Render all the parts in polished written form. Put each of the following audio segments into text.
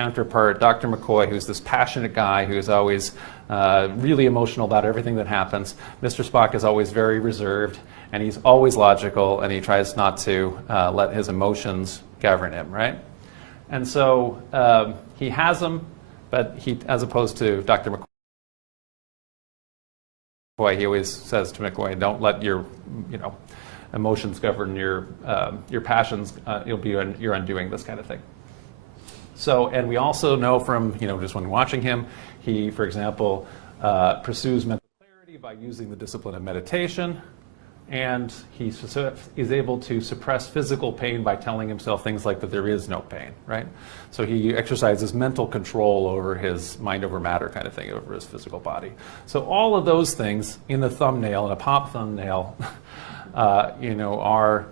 counterpart, Dr. McCoy, who's this passionate guy who's always really emotional about everything that happens. Mr. Spock is always very reserved, and he's always logical, and he tries not to let his emotions govern him, right? And so he has them, but he, as opposed to Dr. McCoy, he always says to McCoy, don't let your, emotions govern your passions. You'll be you're undoing this kind of thing. So, and we also know from, just when watching him, he, for example, pursues mental clarity by using the discipline of meditation, and he is able to suppress physical pain by telling himself things like that there is no pain, right? So he exercises mental control over his mind over matter kind of thing, over his physical body. So all of those things in the thumbnail, in a pop thumbnail, are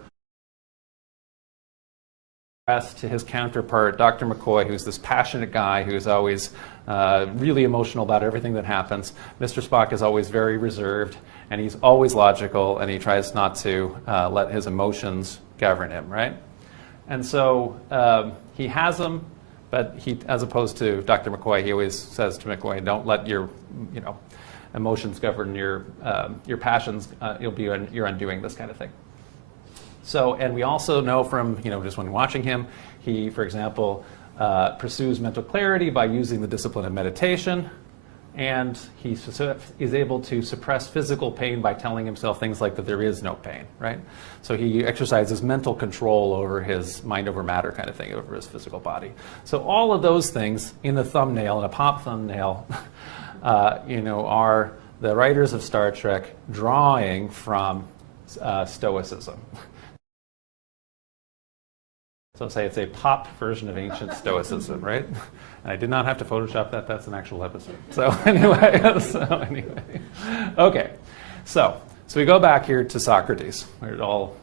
to his counterpart, Dr. McCoy, who's this passionate guy who's always really emotional about everything that happens. Mr. Spock is always very reserved, and he's always logical, and he tries not to let his emotions govern him, right? And so he has them, but he, as opposed to Dr. McCoy, he always says to McCoy, don't let your, emotions govern your passions. You're undoing this kind of thing. So, and we also know from, just when watching him, he, for example, pursues mental clarity by using the discipline of meditation, and he is able to suppress physical pain by telling himself things like that there is no pain, right? So he exercises mental control over his mind over matter kind of thing, over his physical body. So all of those things in the thumbnail, in a pop thumbnail, are the writers of Star Trek drawing from Stoicism. So say it's a pop version of ancient Stoicism, right? And I did not have to Photoshop that. That's an actual episode. So anyway, okay. So we go back here to Socrates, where it all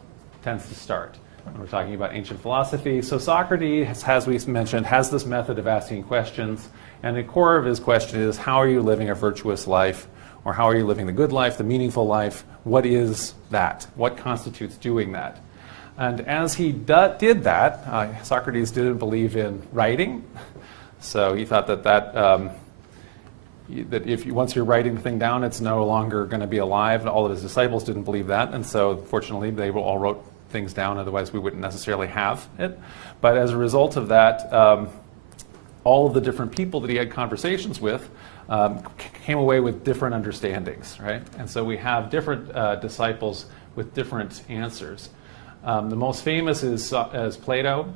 tends to start when we're talking about ancient philosophy. So Socrates, as we mentioned, has this method of asking questions, and the core of his question is, how are you living a virtuous life? Or how are you living the good life, the meaningful life? What is that? What constitutes doing that? And as he did that, Socrates didn't believe in writing. So he thought that if once you're writing the thing down, it's no longer going to be alive. And all of his disciples didn't believe that. And so fortunately, they all wrote things down. Otherwise, we wouldn't necessarily have it. But as a result of that, all of the different people that he had conversations with came away with different understandings, right? And so we have different disciples with different answers. The most famous is Plato,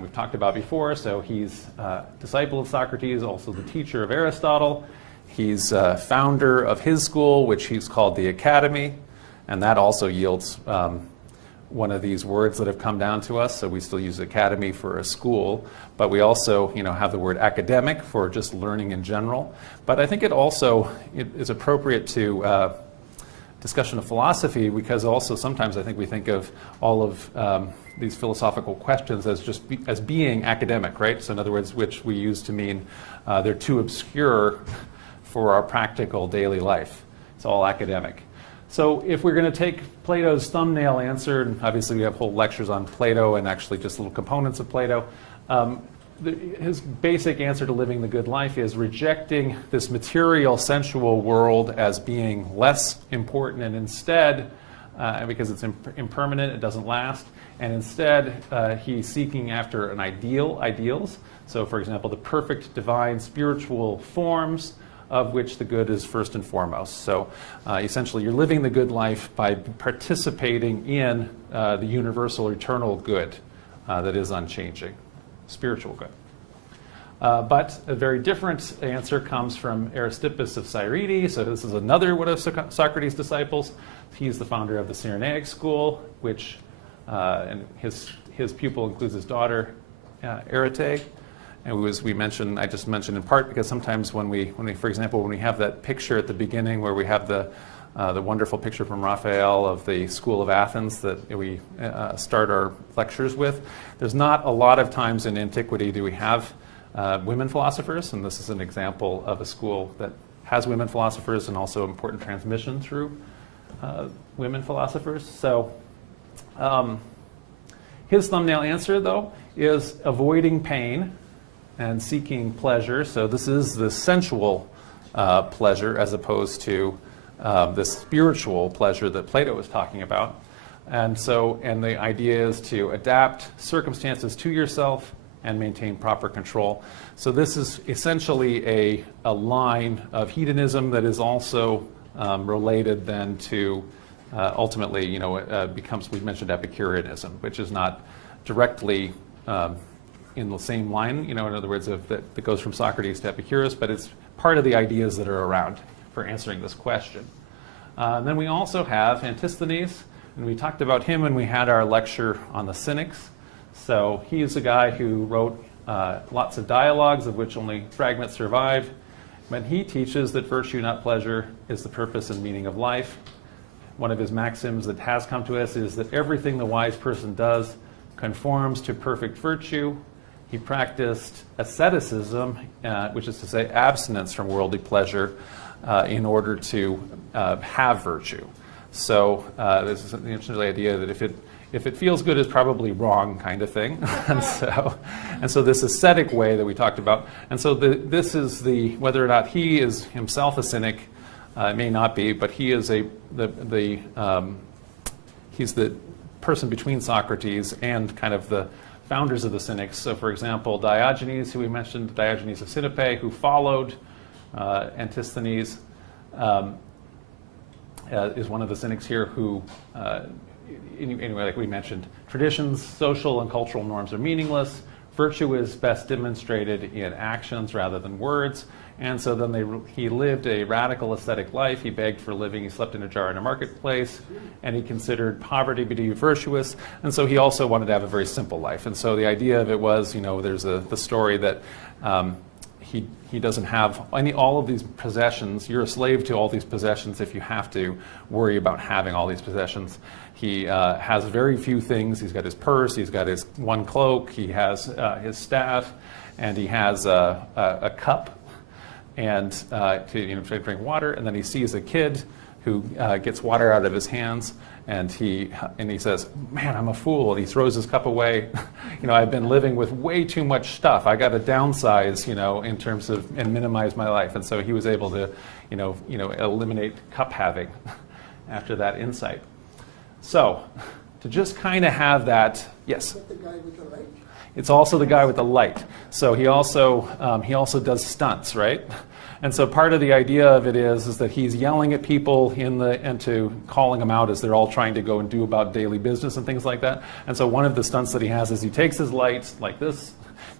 we've talked about before. So he's a disciple of Socrates, also the teacher of Aristotle. He's founder of his school, which he's called the Academy, and that also yields one of these words that have come down to us. So we still use academy for a school, but we also have the word academic for just learning in general. But I think it is appropriate to discussion of philosophy, because also sometimes I think we think of all of these philosophical questions as just as being academic, right? So in other words, which we use to mean they're too obscure for our practical daily life. It's all academic. So if we're going to take Plato's thumbnail answer, and obviously we have whole lectures on Plato and actually just little components of Plato, his basic answer to living the good life is rejecting this material, sensual world as being less important, and instead, because it's impermanent, it doesn't last, and instead he's seeking after an ideals. So for example, the perfect divine spiritual forms of which the good is first and foremost. So essentially you're living the good life by participating in the universal eternal good that is unchanging. Spiritual good. But a very different answer comes from Aristippus of Cyrene. So this is another one of Socrates' disciples. He's the founder of the Cyrenaics school, which and his pupil includes his daughter, Arete. And I just mentioned in part because sometimes when we, for example, when we have that picture at the beginning where we have the wonderful picture from Raphael of the School of Athens that we start our lectures with. There's not a lot of times in antiquity do we have women philosophers, and this is an example of a school that has women philosophers and also important transmission through women philosophers. So his thumbnail answer, though, is avoiding pain and seeking pleasure. So this is the sensual pleasure as opposed to the spiritual pleasure that Plato was talking about. And the idea is to adapt circumstances to yourself and maintain proper control. So this is essentially a line of hedonism that is also related then to ultimately, becomes, we mentioned Epicureanism, which is not directly in the same line, in other words, that goes from Socrates to Epicurus, but it's part of the ideas that are around for answering this question. Then we also have Antisthenes, and we talked about him when we had our lecture on the Cynics. So he is a guy who wrote lots of dialogues, of which only fragments survive. But he teaches that virtue, not pleasure, is the purpose and meaning of life. One of his maxims that has come to us is that everything the wise person does conforms to perfect virtue. He practiced asceticism, which is to say abstinence from worldly pleasure, in order to have virtue. So this is the interesting idea that if it feels good, it's probably wrong, kind of thing. and so this ascetic way that we talked about, and so this is whether or not he is himself a cynic, it may not be, but he is he's the person between Socrates and kind of the founders of the Cynics. So, for example, Diogenes, who we mentioned, Diogenes of Sinope, who followed Antisthenes, is one of the Cynics here who, anyway, like we mentioned, traditions, social and cultural norms are meaningless. Virtue is best demonstrated in actions rather than words. And so then he lived a radical ascetic life. He begged for a living. He slept in a jar in a marketplace. And he considered poverty to be virtuous. And so he also wanted to have a very simple life. And so the idea of it was, there's the story that he doesn't have all of these possessions. You're a slave to all these possessions if you have to worry about having all these possessions. He has very few things. He's got his purse. He's got his one cloak. He has his staff. And he has a cup and to drink water, and then he sees a kid who gets water out of his hands, and he says, "Man, I'm a fool." And he throws his cup away. I've been living with way too much stuff. I got to downsize, in terms of and minimize my life. And so he was able to, eliminate cup having after that insight. So to just kind of have that, yes. The guy with the light? It's also the guy with the light. So he also does stunts, right? And so part of the idea of it is that he's yelling at people and to calling them out as they're all trying to go and do about daily business and things like that. And so one of the stunts that he has is he takes his light like this.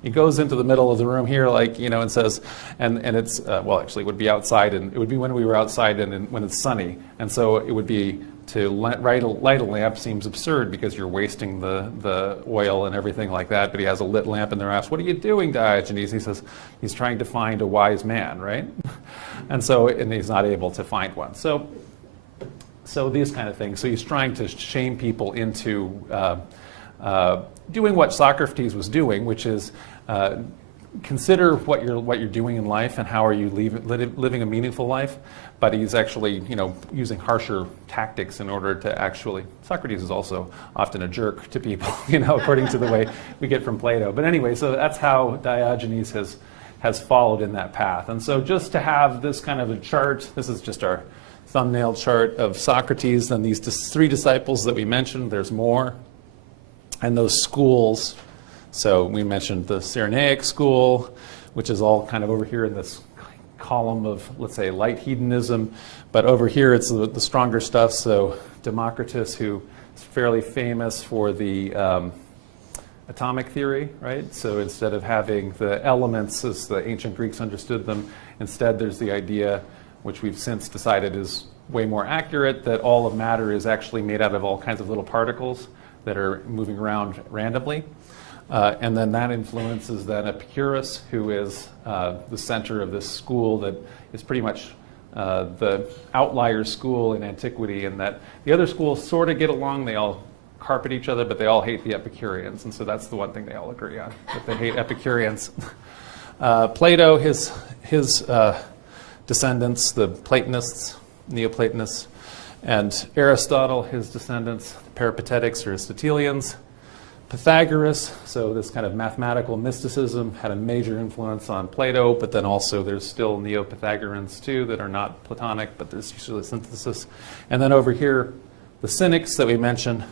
He goes into the middle of the room here, and says, and it's actually it would be outside, and it would be when we were outside and when it's sunny, and so it would be. To light a lamp seems absurd because you're wasting the oil and everything like that. But he has a lit lamp, and they're asked, "What are you doing, Diogenes?" He says, "He's trying to find a wise man," right? And he's not able to find one. So these kind of things. So he's trying to shame people into doing what Socrates was doing, which is consider what you're doing in life and how are you living a meaningful life. But he's actually, using harsher tactics in order to actually. Socrates is also often a jerk to people, according to the way we get from Plato. But anyway, so that's how Diogenes has followed in that path. And so just to have this kind of a chart, this is just our thumbnail chart of Socrates and these three disciples that we mentioned. There's more, and those schools. So we mentioned the Cyrenaic school, which is all kind of over here in this column of, let's say, light hedonism. But over here, it's the stronger stuff. So Democritus, who is fairly famous for the atomic theory, right? So instead of having the elements as the ancient Greeks understood them, instead there's the idea, which we've since decided is way more accurate, that all of matter is actually made out of all kinds of little particles that are moving around randomly. And then that influences then Epicurus, who is the center of this school that is pretty much the outlier school in antiquity, in that the other schools sort of get along. They all carpet each other, but they all hate the Epicureans. And so that's the one thing they all agree on, that they hate Epicureans. Plato, his descendants, the Platonists, Neoplatonists, and Aristotle, his descendants, the Peripatetics or Aristotelians. Pythagoras, so this kind of mathematical mysticism had a major influence on Plato, but then also there's still Neo-Pythagoreans too that are not Platonic, but there's usually a synthesis. And then over here, the Cynics that we mentioned.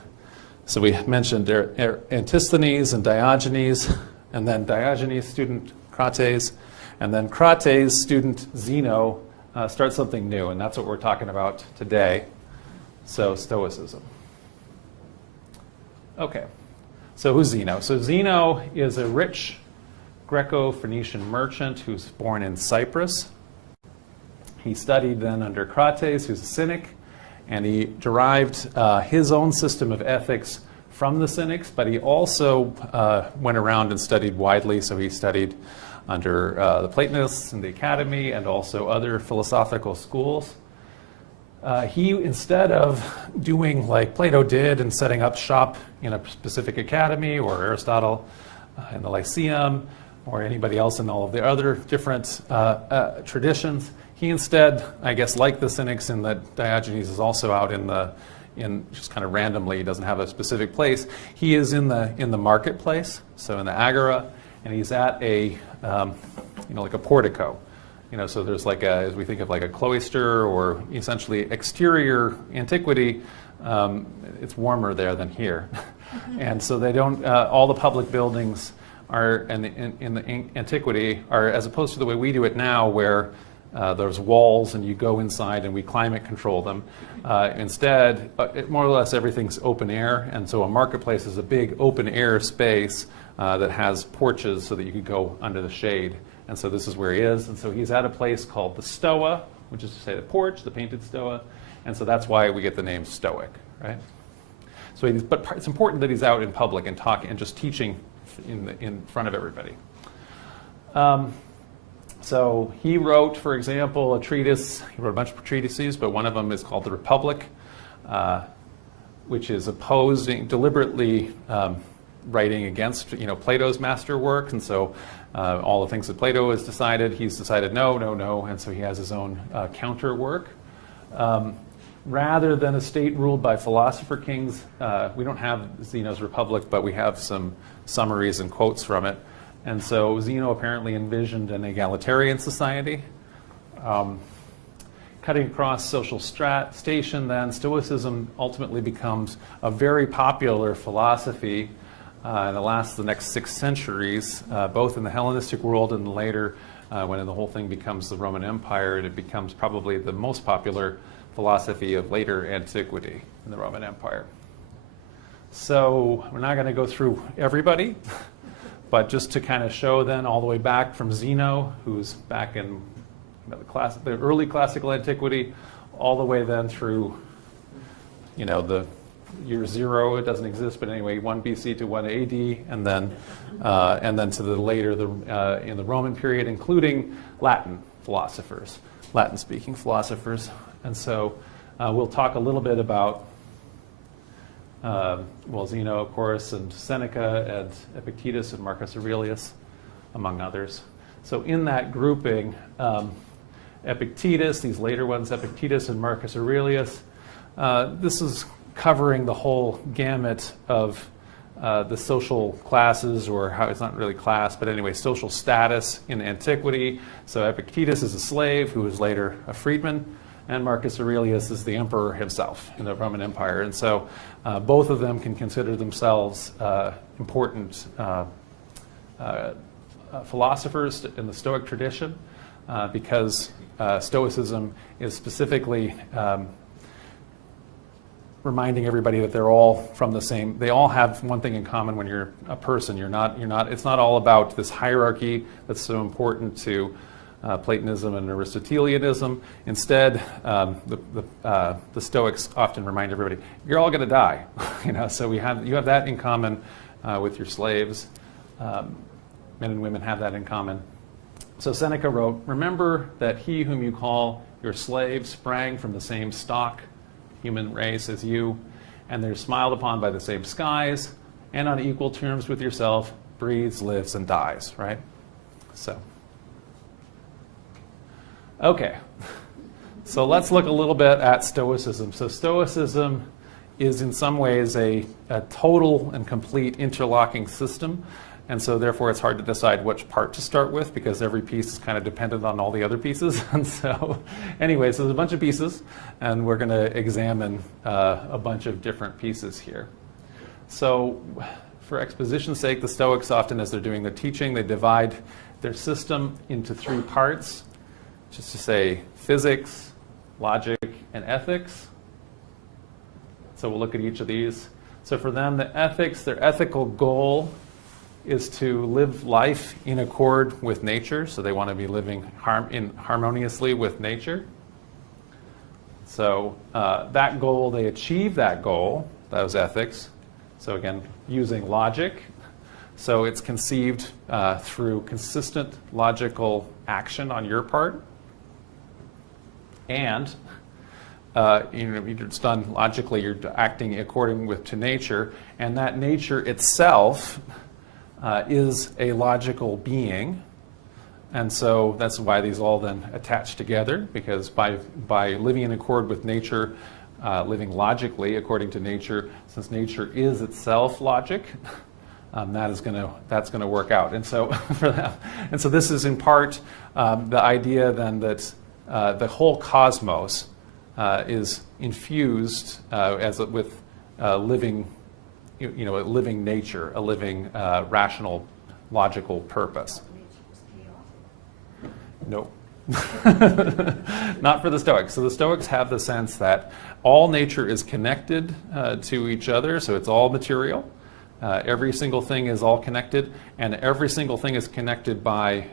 So we mentioned Antisthenes and Diogenes, and then Diogenes' student Crates, and then Crates' student Zeno starts something new, and that's what we're talking about today. So Stoicism. Okay. So who's Zeno? So Zeno is a rich Greco-Phoenician merchant who's born in Cyprus. He studied then under Crates, who's a Cynic, and he derived his own system of ethics from the Cynics, but he also went around and studied widely. So he studied under the Platonists in the academy and also other philosophical schools. He, instead of doing like Plato did and setting up shop in a specific academy, or Aristotle in the Lyceum, or anybody else in all of the other different traditions, he instead, I guess, like the Cynics in that Diogenes is also out in just kind of randomly, he doesn't have a specific place. He is in the marketplace, so in the agora, and he's at a like a portico. So there's like as we think of like a cloister or essentially exterior antiquity, it's warmer there than here. And so they don't, all the public buildings are in the antiquity are, as opposed to the way we do it now where there's walls and you go inside and we climate control them. Instead, more or less everything's open air, and so a marketplace is a big open air space that has porches so that you could go under the shade. And so this is where he is. And so he's at a place called the Stoa, which is to say the porch, the painted Stoa. And so that's why we get the name Stoic, right? So but it's important that he's out in public and talking and just teaching in front of everybody. So he wrote, for example, a treatise. He wrote a bunch of treatises, but one of them is called The Republic, which is opposing, deliberately writing against Plato's masterwork. And so all the things that Plato has decided, he's decided no, and so he has his own counter work. Rather than a state ruled by philosopher-kings, we don't have Zeno's Republic, but we have some summaries and quotes from it. And so Zeno apparently envisioned an egalitarian society. Cutting across social station, then, Stoicism ultimately becomes a very popular philosophy. And it lasts the next 6 centuries, both in the Hellenistic world and later, when the whole thing becomes the Roman Empire, and it becomes probably the most popular philosophy of later antiquity in the Roman Empire. So we're not going to go through everybody, but just to kind of show then all the way back from Zeno, who's back in the early classical antiquity, all the way then through, the year 0, it doesn't exist, but anyway, 1 BC to 1 AD, and then to the later in the Roman period, including Latin philosophers, Latin-speaking philosophers. And so we'll talk a little bit about Zeno, of course, and Seneca, and Epictetus, and Marcus Aurelius, among others. So in that grouping, Epictetus, these later ones, Epictetus and Marcus Aurelius, this is covering the whole gamut of the social classes, or how it's not really class, but anyway, social status in antiquity. So Epictetus is a slave who was later a freedman, and Marcus Aurelius is the emperor himself in the Roman Empire. And so both of them can consider themselves important philosophers in the Stoic tradition, because Stoicism is specifically reminding everybody that they're all from the same. They all have one thing in common. When you're a person, you're not. It's not all about this hierarchy that's so important to Platonism and Aristotelianism. Instead, the Stoics often remind everybody, you're all going to die. So you have that in common with your slaves. Men and women have that in common. So Seneca wrote, "Remember that he whom you call your slave sprang from the same stock, human race, as you, and they're smiled upon by the same skies, and on equal terms with yourself, breathes, lives, and dies," right? So, okay. So let's look a little bit at Stoicism. So Stoicism is in some ways a total and complete interlocking system. And so therefore it's hard to decide which part to start with because every piece is kind of dependent on all the other pieces. And so anyway, so there's a bunch of pieces, and we're going to examine a bunch of different pieces here. So for exposition's sake, the Stoics often, as they're doing their teaching, they divide their system into three parts, just to say physics, logic, and ethics. So we'll look at each of these. So for them, the ethics, their ethical goal is to live life in accord with nature. So they want to be living harmoniously with nature. So that goal, they achieve that goal, those ethics. So again, using logic. So it's conceived through consistent logical action on your part. And it's done logically, you're acting according to nature. And that nature itself is a logical being, and so that's why these all then attach together, because by living in accord with nature, living logically according to nature, since nature is itself logic, that's going to work out. And so for that, and so this is in part the idea then that the whole cosmos is infused with living. A living nature, a living rational, logical purpose. No. Not for the Stoics. So the Stoics have the sense that all nature is connected to each other, so it's all material. Every single thing is all connected, and every single thing is connected by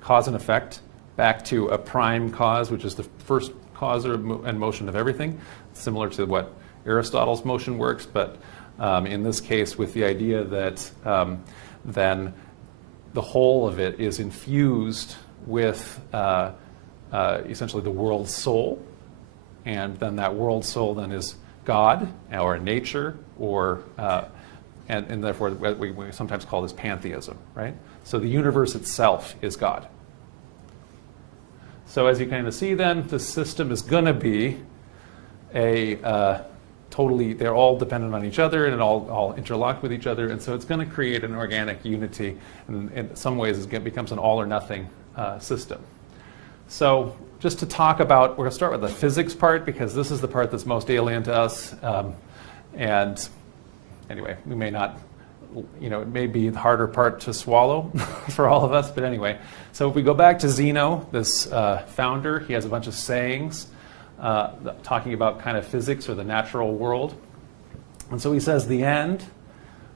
cause and effect back to a prime cause, which is the first cause and motion of everything, similar to what Aristotle's motion works, but in this case with the idea that then the whole of it is infused with essentially the world soul, and then that world soul then is God or nature, or and therefore what we sometimes call this pantheism, right? So the universe itself is God. So as you kind of see then, the system is going to be they're all dependent on each other and all interlocked with each other, and so it's going to create an organic unity, and in some ways it becomes an all or nothing system. So just to talk about, we're going to start with the physics part because this is the part that's most alien to us, and anyway, we may not, it may be the harder part to swallow for all of us, but anyway. So if we go back to Zeno, this founder, he has a bunch of sayings talking about kind of physics or the natural world. And so he says the end,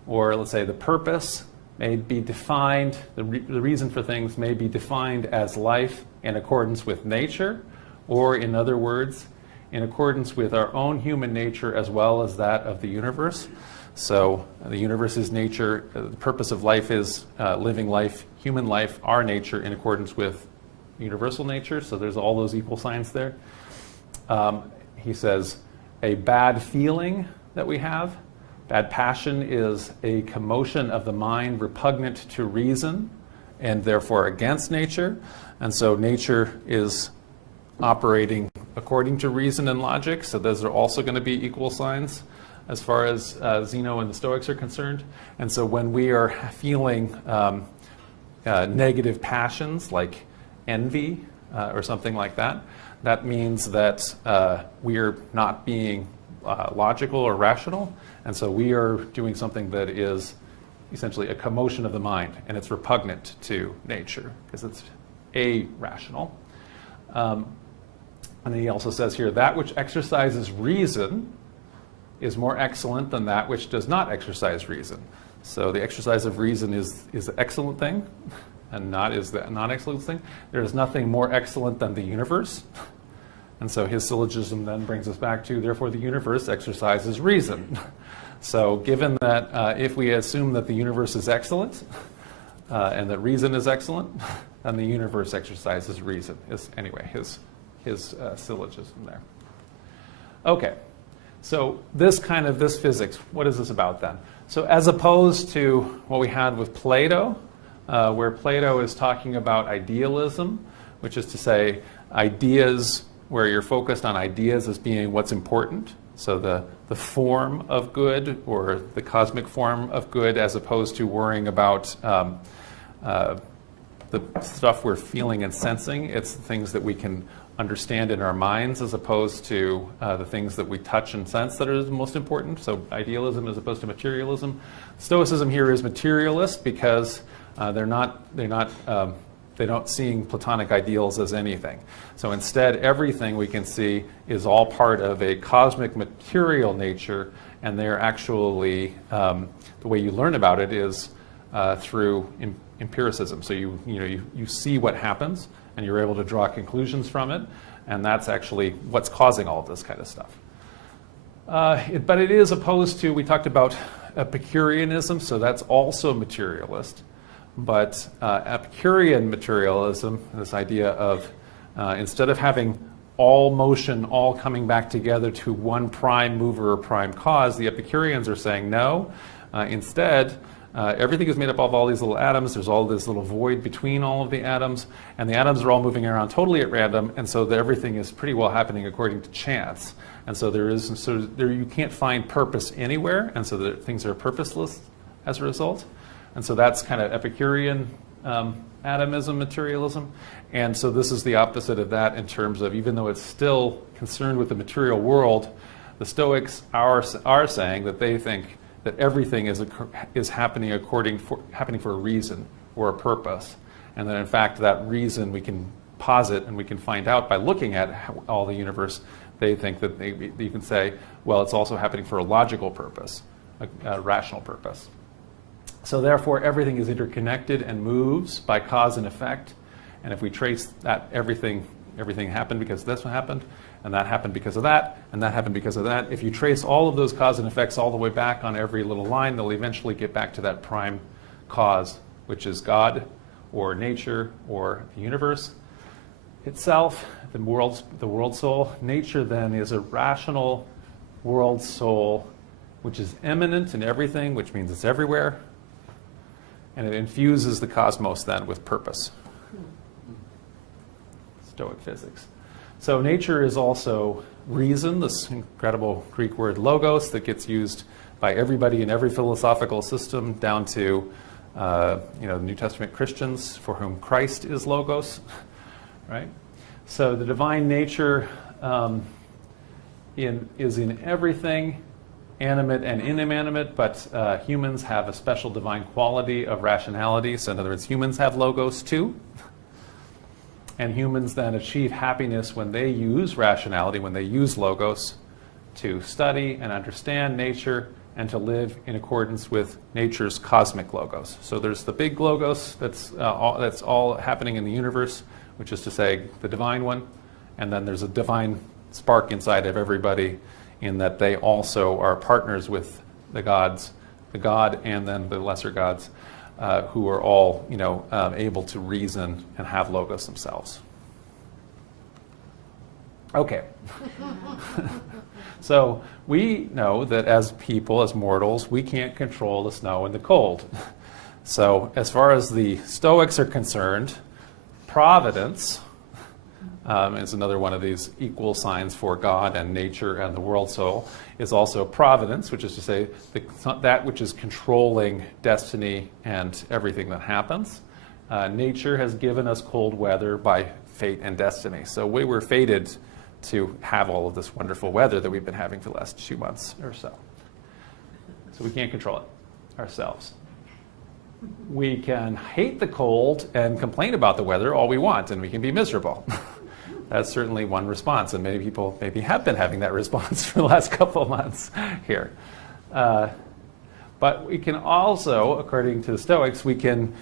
or let's say the purpose, may be defined, the reason for things may be defined as life in accordance with nature, or in other words, in accordance with our own human nature as well as that of the universe. So the universe is nature, the purpose of life is living life, human life, our nature in accordance with universal nature, so there's all those equal signs there. He says, a bad feeling that we have, bad passion, is a commotion of the mind repugnant to reason and therefore against nature. And so nature is operating according to reason and logic, so those are also going to be equal signs as far as Zeno and the Stoics are concerned. And so when we are feeling negative passions like envy or something like that, that means that we are not being logical or rational, and so we are doing something that is essentially a commotion of the mind, and it's repugnant to nature because it's irrational. And then he also says here, that which exercises reason is more excellent than that which does not exercise reason. So the exercise of reason is an excellent thing, and not is the non-excellent thing. There is nothing more excellent than the universe. And so his syllogism then brings us back to, therefore the universe exercises reason. So given that if we assume that the universe is excellent and that reason is excellent, then the universe exercises reason, is anyway his syllogism there. Okay, so this physics, what is this about then? So as opposed to what we had with Plato, where Plato is talking about idealism, which is to say ideas where you're focused on ideas as being what's important, So the form of good, or the cosmic form of good, as opposed to worrying about the stuff we're feeling and sensing. It's the things that we can understand in our minds, as opposed to the things that we touch and sense that are the most important. So idealism as opposed to materialism. Stoicism here is materialist because they're not seeing Platonic ideals as anything. So instead, everything we can see is all part of a cosmic material nature, and they're actually, the way you learn about it is through empiricism. So you see what happens, and you're able to draw conclusions from it, and that's actually what's causing all of this kind of stuff. But it is opposed to, we talked about Epicureanism, so that's also materialist. But Epicurean materialism, this idea of instead of having all motion all coming back together to one prime mover or prime cause, the Epicureans are saying no. Instead, everything is made up of all these little atoms. There's all this little void between all of the atoms, and the atoms are all moving around totally at random, and so everything is pretty well happening according to chance. And so you can't find purpose anywhere, and so things are purposeless as a result. And so that's kind of Epicurean atomism, materialism. And so this is the opposite of that in terms of, even though it's still concerned with the material world, the Stoics are saying that they think that everything is happening for a reason or a purpose. And that in fact that reason we can posit and we can find out by looking at all the universe. They think that you can say, well, it's also happening for a logical purpose, a rational purpose. So therefore, everything is interconnected and moves by cause and effect. And if we trace that, everything happened because this happened, and that happened because of that, and that happened because of that. If you trace all of those cause and effects all the way back on every little line, they'll eventually get back to that prime cause, which is God, or nature, or the universe itself, the world soul. Nature then is a rational world soul, which is immanent in everything, which means it's everywhere. And it infuses the cosmos then with purpose. Stoic physics. So nature is also reason, this incredible Greek word logos that gets used by everybody in every philosophical system, down to New Testament Christians for whom Christ is logos, right? So the divine nature is in everything, animate and inanimate, but humans have a special divine quality of rationality. So in other words, humans have logos too. And humans then achieve happiness when they use rationality, when they use logos to study and understand nature and to live in accordance with nature's cosmic logos. So there's the big logos that's all happening in the universe, which is to say the divine one. And then there's a divine spark inside of everybody, in that they also are partners with the gods, the God and then the lesser gods, who are all able to reason and have logos themselves. Okay. So we know that as people, as mortals, we can't control the snow and the cold. So as far as the Stoics are concerned, Providence is another one of these equal signs for God and nature and the world soul, is also Providence, which is to say that which is controlling destiny and everything that happens. Nature has given us cold weather by fate and destiny. So we were fated to have all of this wonderful weather that we've been having for the last 2 months or so. So we can't control it ourselves. We can hate the cold and complain about the weather all we want, and we can be miserable. That's certainly one response, and many people maybe have been having that response for the last couple of months here. But we can also, according to the Stoics, we can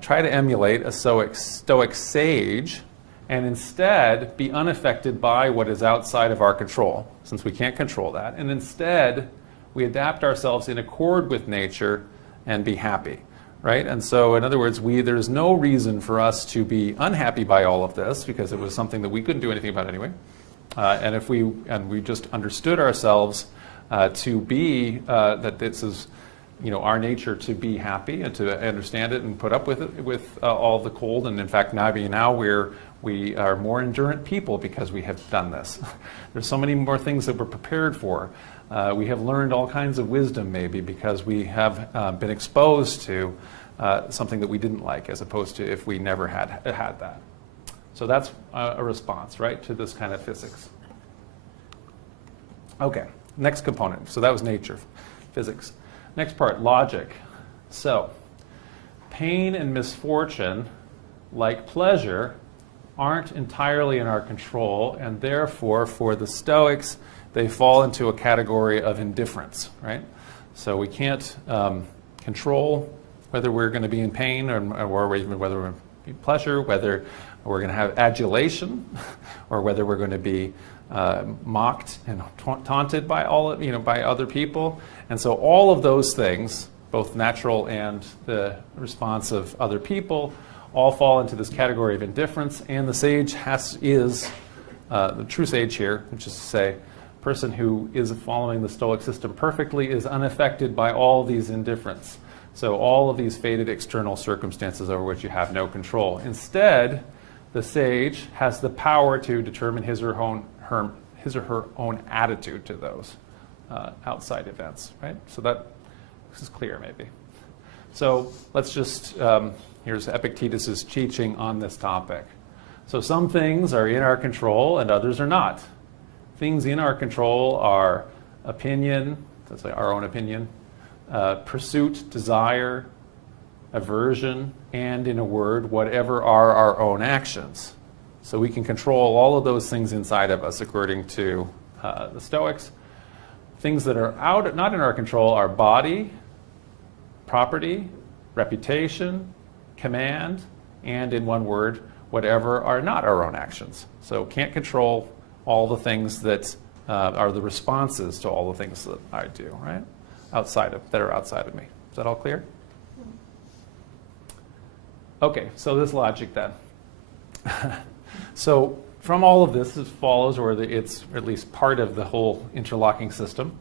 try to emulate a Stoic sage and instead be unaffected by what is outside of our control, since we can't control that. And instead, we adapt ourselves in accord with nature and be happy. Right? And so, in other words, there's no reason for us to be unhappy by all of this, because it was something that we couldn't do anything about anyway. And we just understood ourselves to be that this is our nature to be happy and to understand it and put up with it, with all the cold. And in fact, now we are more endurant people because we have done this. There's so many more things that we're prepared for. We have learned all kinds of wisdom maybe because we have been exposed to something that we didn't like, as opposed to if we never had that. So that's a response, right, to this kind of physics. Okay, next component. So that was nature, physics. Next part, logic. So pain and misfortune, like pleasure, aren't entirely in our control, and therefore, for the Stoics, they fall into a category of indifference, right? So we can't control whether we're going to be in pain or even whether we're in pleasure, whether we're going to have adulation, or whether we're going to be mocked and taunted by by other people. And so all of those things, both natural and the response of other people, all fall into this category of indifference. And the sage is the true sage here, which is to say, a person who is following the Stoic system perfectly is unaffected by all these indifference. So all of these faded external circumstances over which you have no control. Instead, the sage has the power to determine his or her own attitude to those outside events, right? So this is clear, maybe. So let's just, here's Epictetus's teaching on this topic. So some things are in our control and others are not. Things in our control are opinion, that's like our own opinion, pursuit, desire, aversion, and in a word, whatever are our own actions. So we can control all of those things inside of us according to the Stoics. Things that are not in our control are body, property, reputation, command, and in one word, whatever are not our own actions. So can't control all the things that are the responses to all the things that I do, right? That are outside of me. Is that all clear? Okay, so this logic then. So from all of this, it follows, or it's at least part of the whole interlocking system,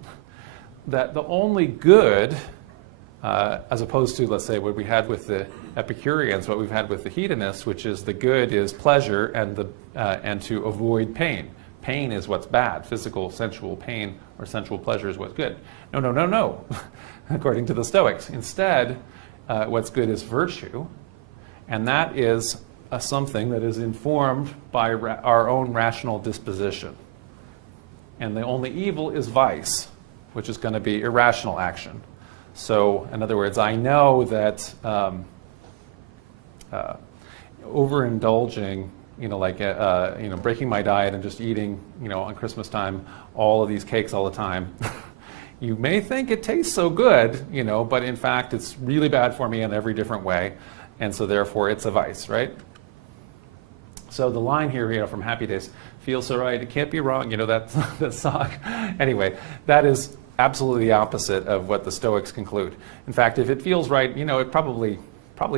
that the only good, as opposed to, let's say, what we had with the Epicureans, what we've had with the hedonists, which is the good is pleasure and to avoid pain. Pain is what's bad. Physical, sensual pain or sensual pleasure is what's good. No. According to the Stoics. Instead, what's good is virtue, and that is something that is informed by our own rational disposition. And the only evil is vice, which is going to be irrational action. So, in other words, I know that overindulging, breaking my diet and just eating, on Christmas time, all of these cakes all the time, you may think it tastes so good, but in fact, it's really bad for me in every different way. And so therefore, it's a vice, right? So the line here, from Happy Days, feels so right, it can't be wrong, that song. Anyway, that is absolutely the opposite of what the Stoics conclude. In fact, if it feels right, it probably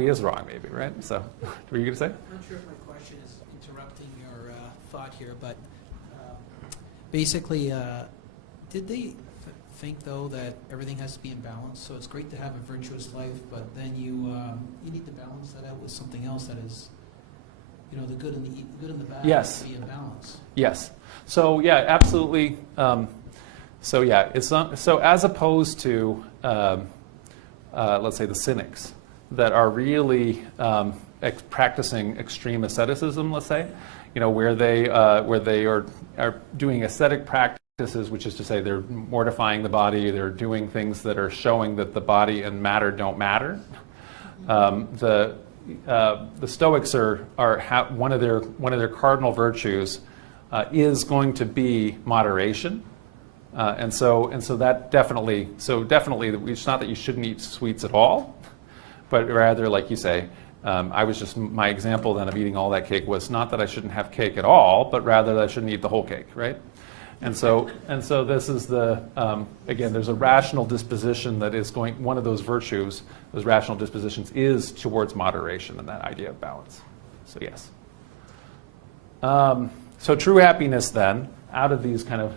is wrong, maybe, right? So, what were you going to say? I'm not sure if my question is interrupting your thought here, but basically, did they think, though, that everything has to be in balance? So it's great to have a virtuous life, but then you need to balance that out with something else that is, the good and the bad. Yes. To be in balance. Yes. So yeah, absolutely. So as opposed to let's say the Cynics that are really practicing extreme asceticism, let's say, where they are doing ascetic practices, which is to say they're mortifying the body, they're doing things that are showing that the body and matter don't matter. The Stoics one of their cardinal virtues is going to be moderation, and so that definitely it's not that you shouldn't eat sweets at all, but rather, like you say, my example then of eating all that cake was not that I shouldn't have cake at all, but rather that I shouldn't eat the whole cake, right? And so this is again, there's a rational disposition that is one of those virtues, those rational dispositions is towards moderation and that idea of balance. So yes. So true happiness then, out of these kind of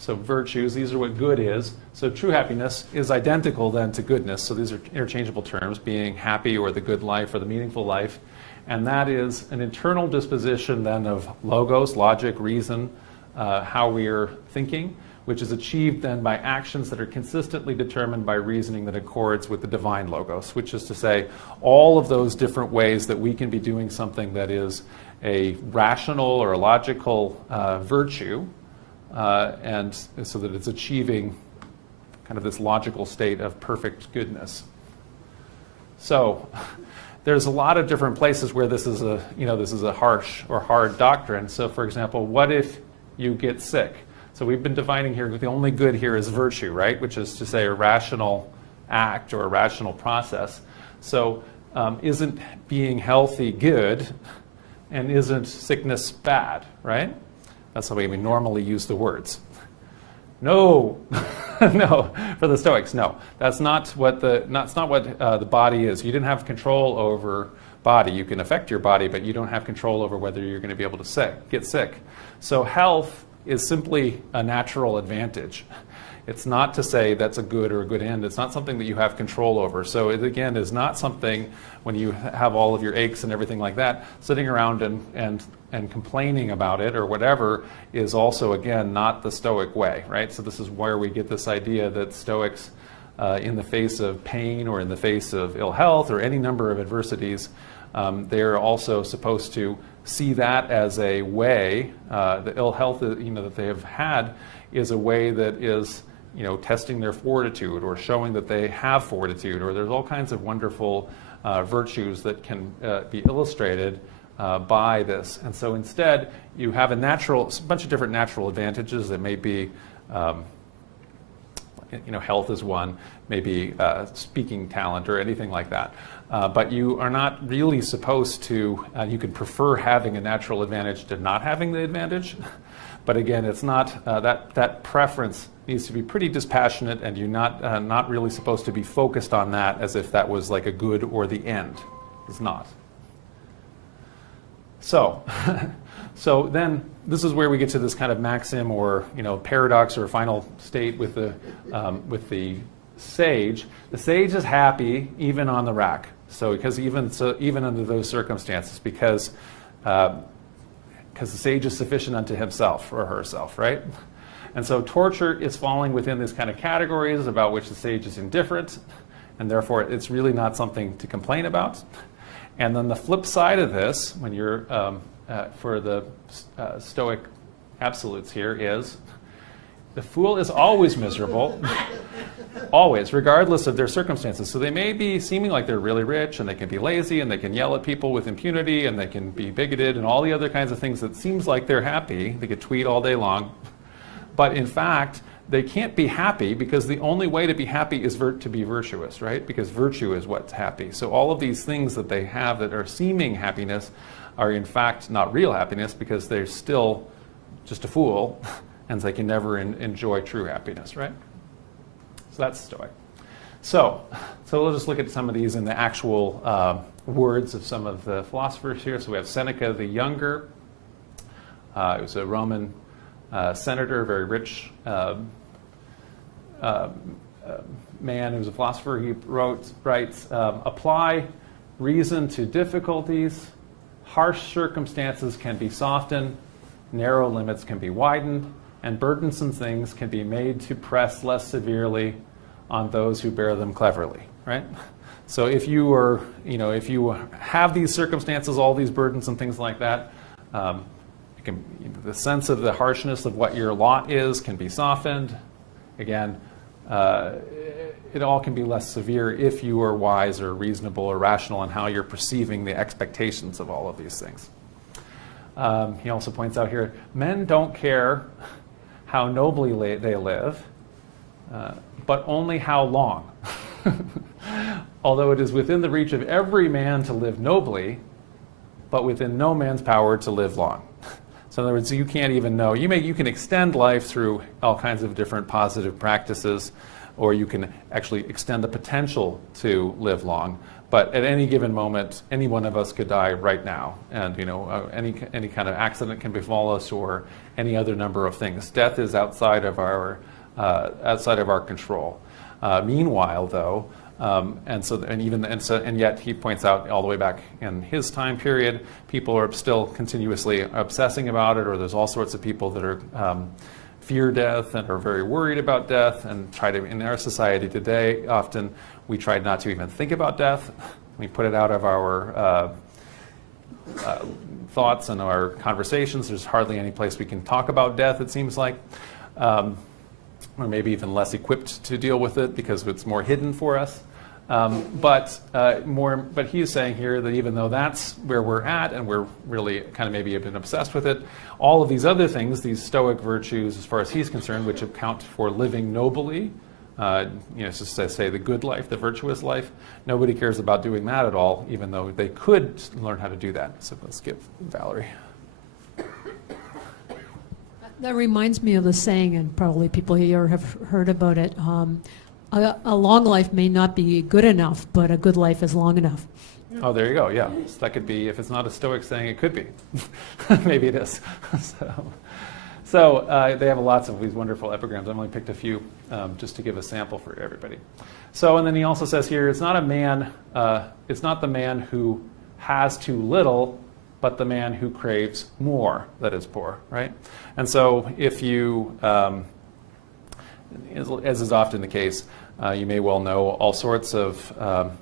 So virtues, these are what good is. So true happiness is identical then to goodness. So these are interchangeable terms, being happy or the good life or the meaningful life. And that is an internal disposition then of logos, logic, reason, how we are thinking, which is achieved then by actions that are consistently determined by reasoning that accords with the divine logos, which is to say all of those different ways that we can be doing something that is a rational or a logical virtue, and so that it's achieving kind of this logical state of perfect goodness. So there's a lot of different places where this is a harsh or hard doctrine. So for example, what if you get sick? So we've been defining here the only good here is virtue, right? Which is to say a rational act or a rational process. So isn't being healthy good, and isn't sickness bad, right? That's the way we normally use the words. No, no, for the Stoics, no. That's not what the body is. You didn't have control over body. You can affect your body, but you don't have control over whether you're going to be able to get sick. So health is simply a natural advantage. It's not to say that's a good or a good end. It's not something that you have control over. So it, again, is not something when you have all of your aches and everything like that, sitting around and complaining about it or whatever is also, again, not the Stoic way, right? So this is where we get this idea that Stoics, in the face of pain or in the face of ill health or any number of adversities, they're also supposed to see that as a way, the ill health that they have had is a way that is testing their fortitude or showing that they have fortitude, or there's all kinds of wonderful virtues that can be illustrated by this. And so instead, you have a bunch of different natural advantages that may be, health is one, maybe speaking talent or anything like that. But you are not really supposed to, you could prefer having a natural advantage to not having the advantage. But again, it's not, that preference needs to be pretty dispassionate, and you're not really supposed to be focused on that as if that was like a good or the end. It's not. So, so then this is where we get to this kind of maxim or paradox or final state with the sage. The sage is happy even on the rack. So because even under those circumstances, because the sage is sufficient unto himself or herself, right? And so torture is falling within these kind of categories about which the sage is indifferent, and therefore it's really not something to complain about. And then the flip side of this, when you're for the Stoic absolutes here, is the fool is always miserable, always, regardless of their circumstances. So they may be seeming like they're really rich, and they can be lazy, and they can yell at people with impunity, and they can be bigoted, and all the other kinds of things that seems like they're happy. They could tweet all day long. But in fact, they can't be happy because the only way to be happy is to be virtuous, right? Because virtue is what's happy. So all of these things that they have that are seeming happiness are in fact not real happiness because they're still just a fool and they can never enjoy true happiness, right? So that's Stoic. So we'll just look at some of these in the actual words of some of the philosophers here. So we have Seneca the Younger. He was a Roman senator, very rich man who was a philosopher. He writes, apply reason to difficulties, harsh circumstances can be softened, narrow limits can be widened, and burdensome things can be made to press less severely on those who bear them cleverly, right? So if you are, if you have these circumstances, all these burdens and things like that, the sense of the harshness of what your lot is can be softened. Again, it all can be less severe if you are wise or reasonable or rational in how you're perceiving the expectations of all of these things. He also points out here, men don't care how nobly they live, but only how long. Although it is within the reach of every man to live nobly, but within no man's power to live long. So in other words, you can't even know. You can extend life through all kinds of different positive practices, or you can actually extend the potential to live long. But at any given moment, any one of us could die right now, and any kind of accident can befall us, or any other number of things. Death is outside of our control. Meanwhile, though, and yet he points out all the way back in his time period, people are still continuously obsessing about it, or there's all sorts of people that are fear death and are very worried about death, and try to, in our society today, often we try not to even think about death. We put it out of our thoughts and our conversations. There's hardly any place we can talk about death, it seems like. Or maybe even less equipped to deal with it because it's more hidden for us. But he's saying here that even though that's where we're at, and we're really kind of maybe have been obsessed with it, all of these other things, these Stoic virtues, as far as he's concerned, which account for living nobly, just to say the good life, the virtuous life, nobody cares about doing that at all, even though they could learn how to do that. So let's skip Valerie. That reminds me of the saying, and probably people here have heard about it. A long life may not be good enough, but a good life is long enough. Oh, there you go. Yeah, so that could be, if it's not a Stoic saying, it could be. Maybe it is. So they have lots of these wonderful epigrams. I've only picked a few just to give a sample for everybody. So, and then he also says here, it's not the man who has too little, but the man who craves more that is poor, right? And so if you, as is often the case, you may well know all sorts of,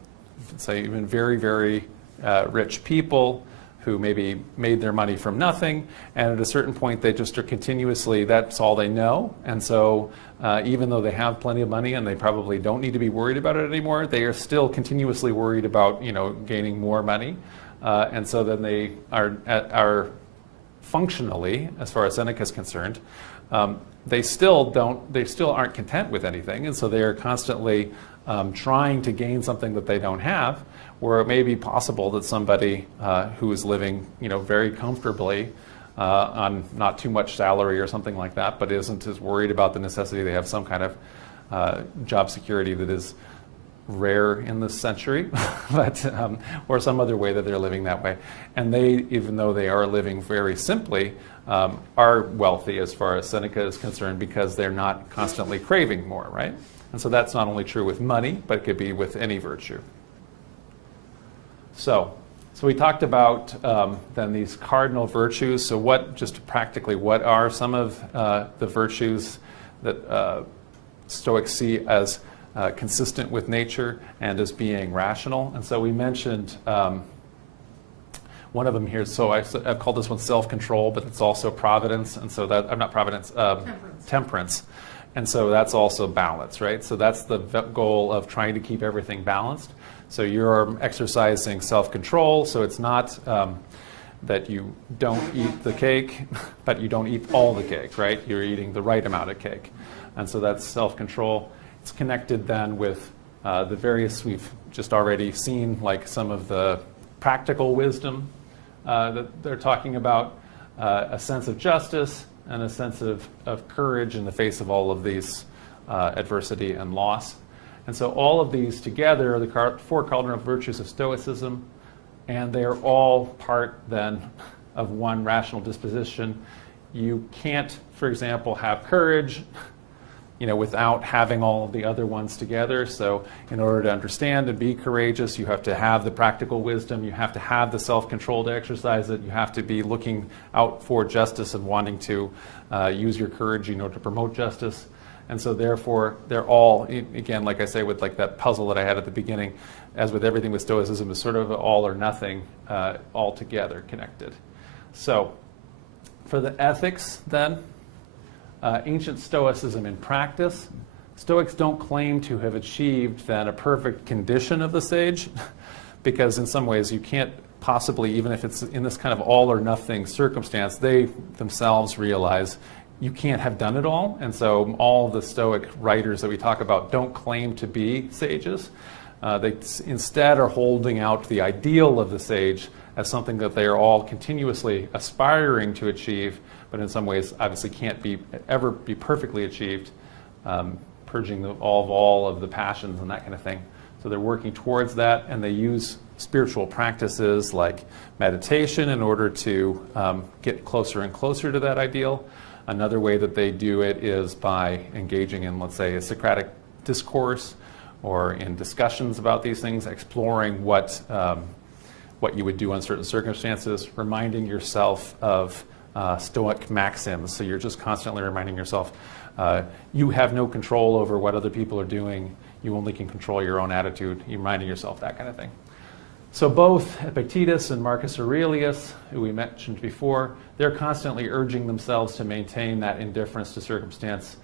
say, even very, very rich people who maybe made their money from nothing, and at a certain point they just are continuously, that's all they know. And so even though they have plenty of money and they probably don't need to be worried about it anymore, they are still continuously worried about gaining more money. And so then they are functionally, as far as Seneca is concerned, they still aren't content with anything, and so they are constantly trying to gain something that they don't have. Where it may be possible that somebody who is living, very comfortably on not too much salary or something like that, but isn't as worried about the necessity, they have some kind of job security that is rare in this century, but or some other way that they're living that way. And they, even though they are living very simply, are wealthy as far as Seneca is concerned because they're not constantly craving more, right? And so that's not only true with money, but it could be with any virtue. So we talked about then these cardinal virtues. So just practically, what are some of the virtues that Stoics see as consistent with nature and as being rational? And so we mentioned one of them here. So I've called this one self-control, but it's also providence. And so that, I'm not providence, temperance. And so that's also balance, right? So that's the goal of trying to keep everything balanced. So you're exercising self-control, so it's not that you don't eat the cake, but you don't eat all the cake, right? You're eating the right amount of cake. And so that's self-control. It's connected then with the various, we've just already seen, like some of the practical wisdom that they're talking about, a sense of justice and a sense of courage in the face of all of these adversity and loss. And so all of these together are the four cardinal virtues of Stoicism, and they are all part then of one rational disposition. You can't, for example, have courage, without having all of the other ones together. So in order to understand and be courageous, you have to have the practical wisdom, you have to have the self-control to exercise it, you have to be looking out for justice and wanting to use your courage, to promote justice. And so therefore, they're all, again, like I say, with like that puzzle that I had at the beginning, as with everything with Stoicism, is sort of all or nothing, all together connected. So for the ethics then, ancient Stoicism in practice, Stoics don't claim to have achieved then a perfect condition of the sage, because in some ways you can't possibly, even if it's in this kind of all or nothing circumstance, they themselves realize you can't have done it all. And so all the Stoic writers that we talk about don't claim to be sages. They instead are holding out the ideal of the sage as something that they are all continuously aspiring to achieve, but in some ways obviously can't ever be perfectly achieved, purging all of the passions and that kind of thing. So they're working towards that, and they use spiritual practices like meditation in order to get closer and closer to that ideal. Another way that they do it is by engaging in, let's say, a Socratic discourse or in discussions about these things, exploring what you would do in certain circumstances, reminding yourself of Stoic maxims. So you're just constantly reminding yourself, you have no control over what other people are doing. You only can control your own attitude. You're reminding yourself that kind of thing. So both Epictetus and Marcus Aurelius, who we mentioned before, they're constantly urging themselves to maintain that indifference to circumstance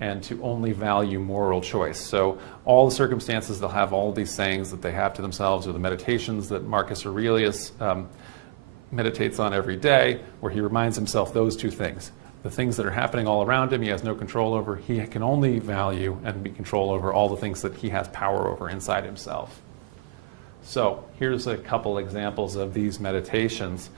and to only value moral choice. So all the circumstances, they'll have all these sayings that they have to themselves, or the meditations that Marcus Aurelius meditates on every day, where he reminds himself those two things. The things that are happening all around him, he has no control over. He can only value and be control over all the things that he has power over inside himself. So here's a couple examples of these meditations.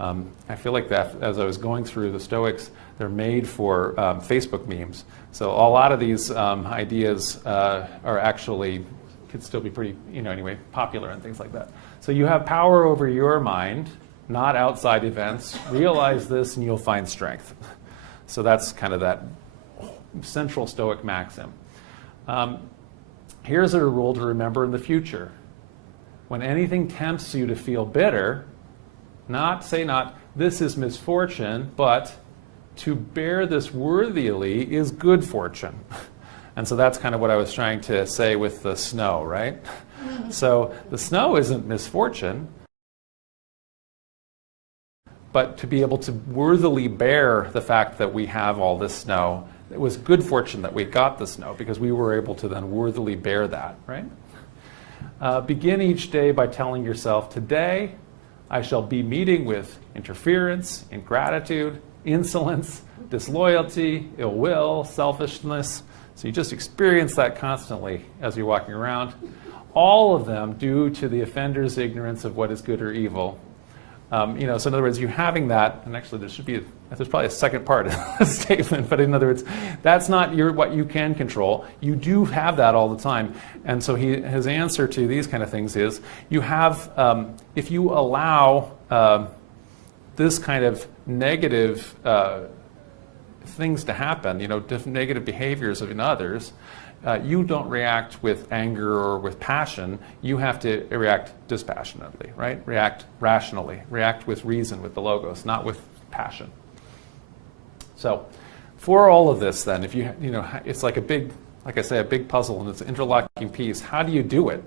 I feel like that as I was going through the Stoics, they're made for Facebook memes. So a lot of these ideas are actually, could still be pretty, anyway, popular and things like that. So you have power over your mind, not outside events. Realize this and you'll find strength. So that's kind of that central Stoic maxim. Here's a rule to remember in the future. When anything tempts you to feel bitter, say not, this is misfortune, but to bear this worthily is good fortune. And so that's kind of what I was trying to say with the snow, right? So the snow isn't misfortune, but to be able to worthily bear the fact that we have all this snow, it was good fortune that we got the snow because we were able to then worthily bear that, right? Begin each day by telling yourself, today I shall be meeting with interference, ingratitude, insolence, disloyalty, ill will, selfishness. So you just experience that constantly as you're walking around. All of them due to the offender's ignorance of what is good or evil. So in other words, you having that, and actually there's probably a second part of the statement, but in other words, that's not what you can control. You do have that all the time. And so his answer to these kind of things is, you have, if you allow this kind of negative things to happen, different negative behaviors in others, you don't react with anger or with passion. You have to react dispassionately, right? React rationally. React with reason, with the logos, not with passion. So for all of this then, if it's like a big puzzle and it's an interlocking piece. How do you do it?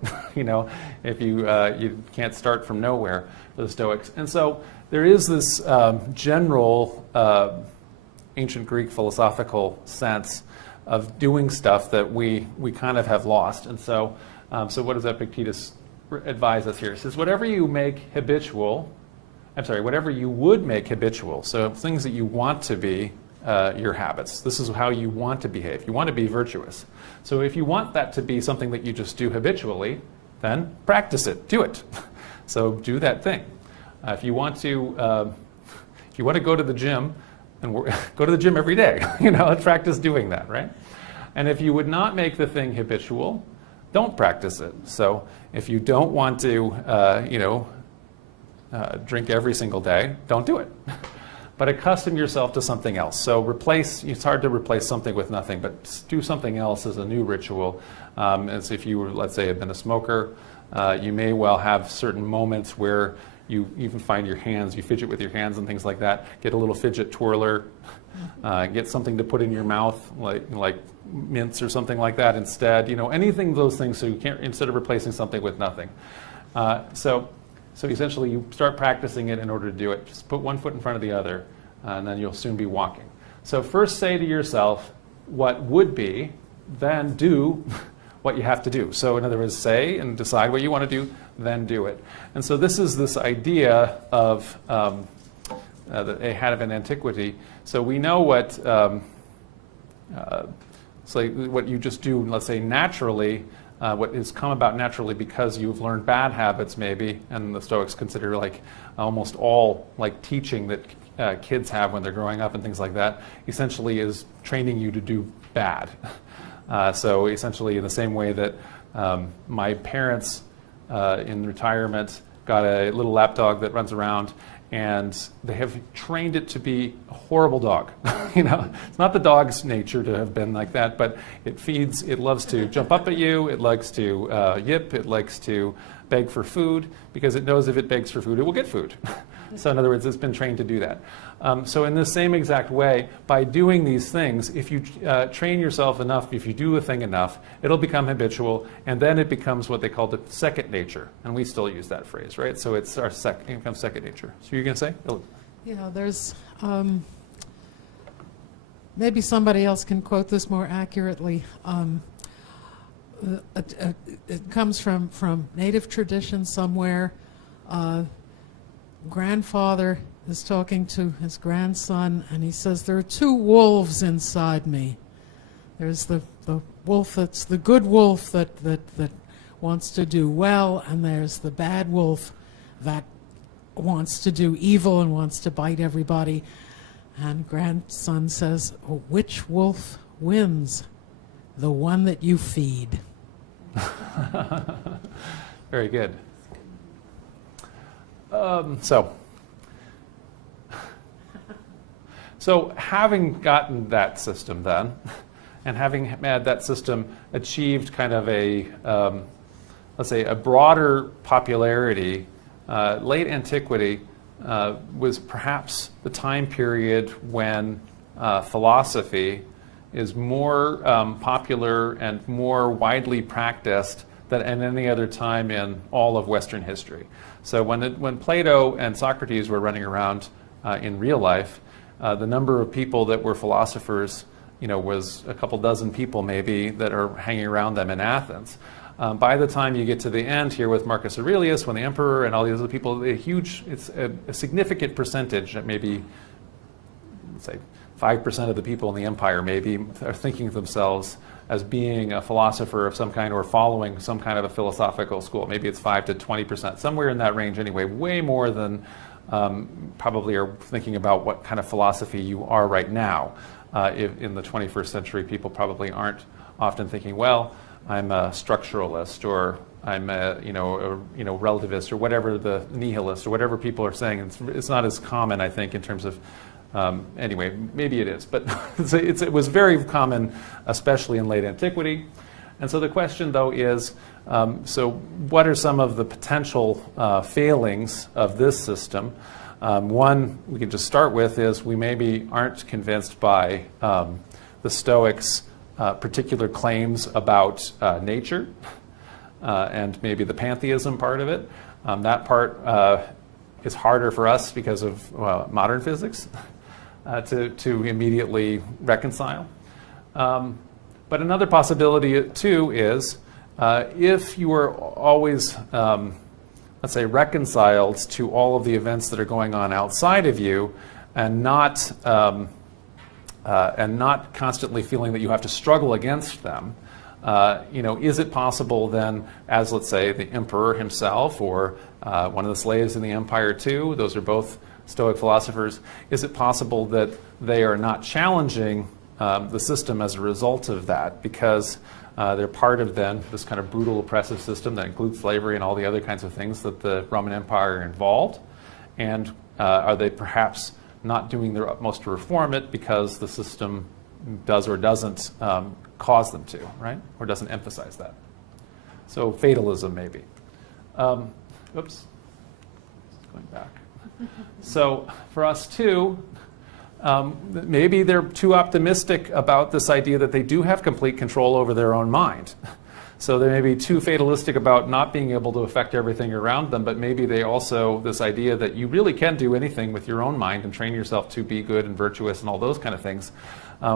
If you can't start from nowhere for the Stoics. And so there is this general ancient Greek philosophical sense of doing stuff that we kind of have lost. And so what does Epictetus advise us here? He says, whatever you would make habitual, so things that you want to be your habits. This is how you want to behave. You want to be virtuous. So if you want that to be something that you just do habitually, then practice it, do it. So do that thing. If you want to go to the gym, and go to the gym every day, practice doing that, right? And if you would not make the thing habitual, don't practice it. So if you don't want to, drink every single day, don't do it. But accustom yourself to something else. So it's hard to replace something with nothing, but do something else as a new ritual. As if you, let's say, have been a smoker, you may well have certain moments where you even find you fidget with your hands and things like that. Get a little fidget twirler, get something to put in your mouth, like mints or something like that instead. Anything, those things, so you can't, instead of replacing something with nothing. So essentially you start practicing it in order to do it. Just put one foot in front of the other, and then you'll soon be walking. So first say to yourself what would be, then do what you have to do. So in other words, say and decide what you want to do, then do it. And so this is this idea of that they had of in antiquity. So we know what what you just do, let's say naturally, what has come about naturally because you've learned bad habits maybe, and the Stoics consider almost all teaching that kids have when they're growing up and things like that, essentially is training you to do bad. So essentially in the same way that My parents in retirement got a little lap dog that runs around, and they have trained it to be a horrible dog. You know, it's not the dog's nature to have been like that, but it feeds, it loves to jump up at you, it likes to yip, it likes to beg for food, because it knows if it begs for food, it will get food. So in other words, it's been trained to do that. So in the same exact way, by doing these things, if you train yourself enough, if you do a thing enough, it'll become habitual, and then it becomes what they call the second nature. And we still use that phrase, right? So it's our it becomes second nature. So you're going to say? Oh. Yeah, there's, maybe somebody else can quote this more accurately. It comes from native tradition somewhere. Grandfather is talking to his grandson, and he says, there are two wolves inside me. There's the wolf that's the good wolf that wants to do well, and there's the bad wolf that wants to do evil and wants to bite everybody. And grandson says, oh, which wolf wins? The one that you feed. Very good. So having gotten that system then, and having had that system achieved kind of a, let's say, a broader popularity, late antiquity was perhaps the time period when philosophy is more popular and more widely practiced than at any other time in all of Western history. So when Plato and Socrates were running around in real life, the number of people that were philosophers, was a couple dozen people maybe that are hanging around them in Athens. By the time you get to the end here with Marcus Aurelius, when the emperor and all these other people, it's a significant percentage, maybe, let's say, 5% of the people in the empire maybe are thinking of themselves as being a philosopher of some kind or following some kind of a philosophical school. Maybe it's 5 to 20%, somewhere in that range anyway, way more than probably are thinking about what kind of philosophy you are right now. In the 21st century, people probably aren't often thinking, well, I'm a structuralist, or I'm a relativist, or whatever, the nihilist, or whatever people are saying. It's not as common, I think, in terms of anyway, maybe it is, but it was very common, especially in late antiquity. And so the question, though, is, so what are some of the potential failings of this system? One we can just start with is we maybe aren't convinced by the Stoics' particular claims about nature and maybe the pantheism part of it. That part is harder for us because of modern physics. To immediately reconcile. But another possibility, too, is if you are always, let's say, reconciled to all of the events that are going on outside of you and not constantly feeling that you have to struggle against them, is it possible then, as, let's say, the emperor himself or one of the slaves in the empire, too, those are both Stoic philosophers, is it possible that they are not challenging the system as a result of that, because they're part of then this kind of brutal oppressive system that includes slavery and all the other kinds of things that the Roman Empire involved? And are they perhaps not doing their utmost to reform it because the system does or doesn't cause them to, right? Or doesn't emphasize that? So fatalism, maybe. Oops. Going back. So for us too, maybe they're too optimistic about this idea that they do have complete control over their own mind. So they may be too fatalistic about not being able to affect everything around them, but maybe they also, this idea that you really can do anything with your own mind and train yourself to be good and virtuous and all those kind of things.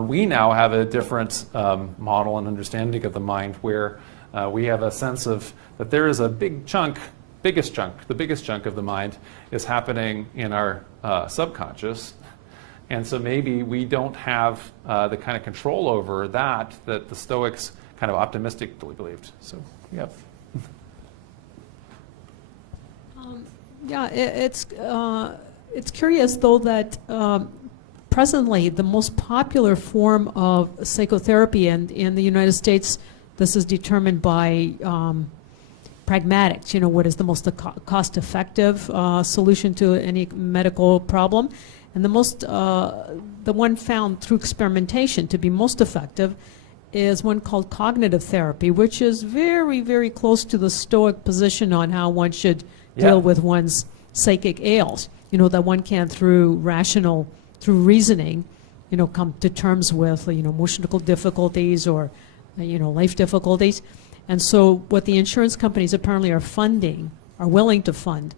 We now have a different model and understanding of the mind where we have a sense of that there is a big chunk, the biggest chunk of the mind is happening in our subconscious. And so maybe we don't have the kind of control over that the Stoics kind of optimistically believed. So, yeah. It's curious, though, that presently the most popular form of psychotherapy in the United States this is determined by pragmatics, what is the most cost-effective solution to any medical problem. And the one found through experimentation to be most effective is one called cognitive therapy, which is very, very close to the Stoic position on how one should deal with one's psychic ails. That one can, through reasoning, come to terms with, emotional difficulties or, life difficulties. And so what the insurance companies apparently are willing to fund,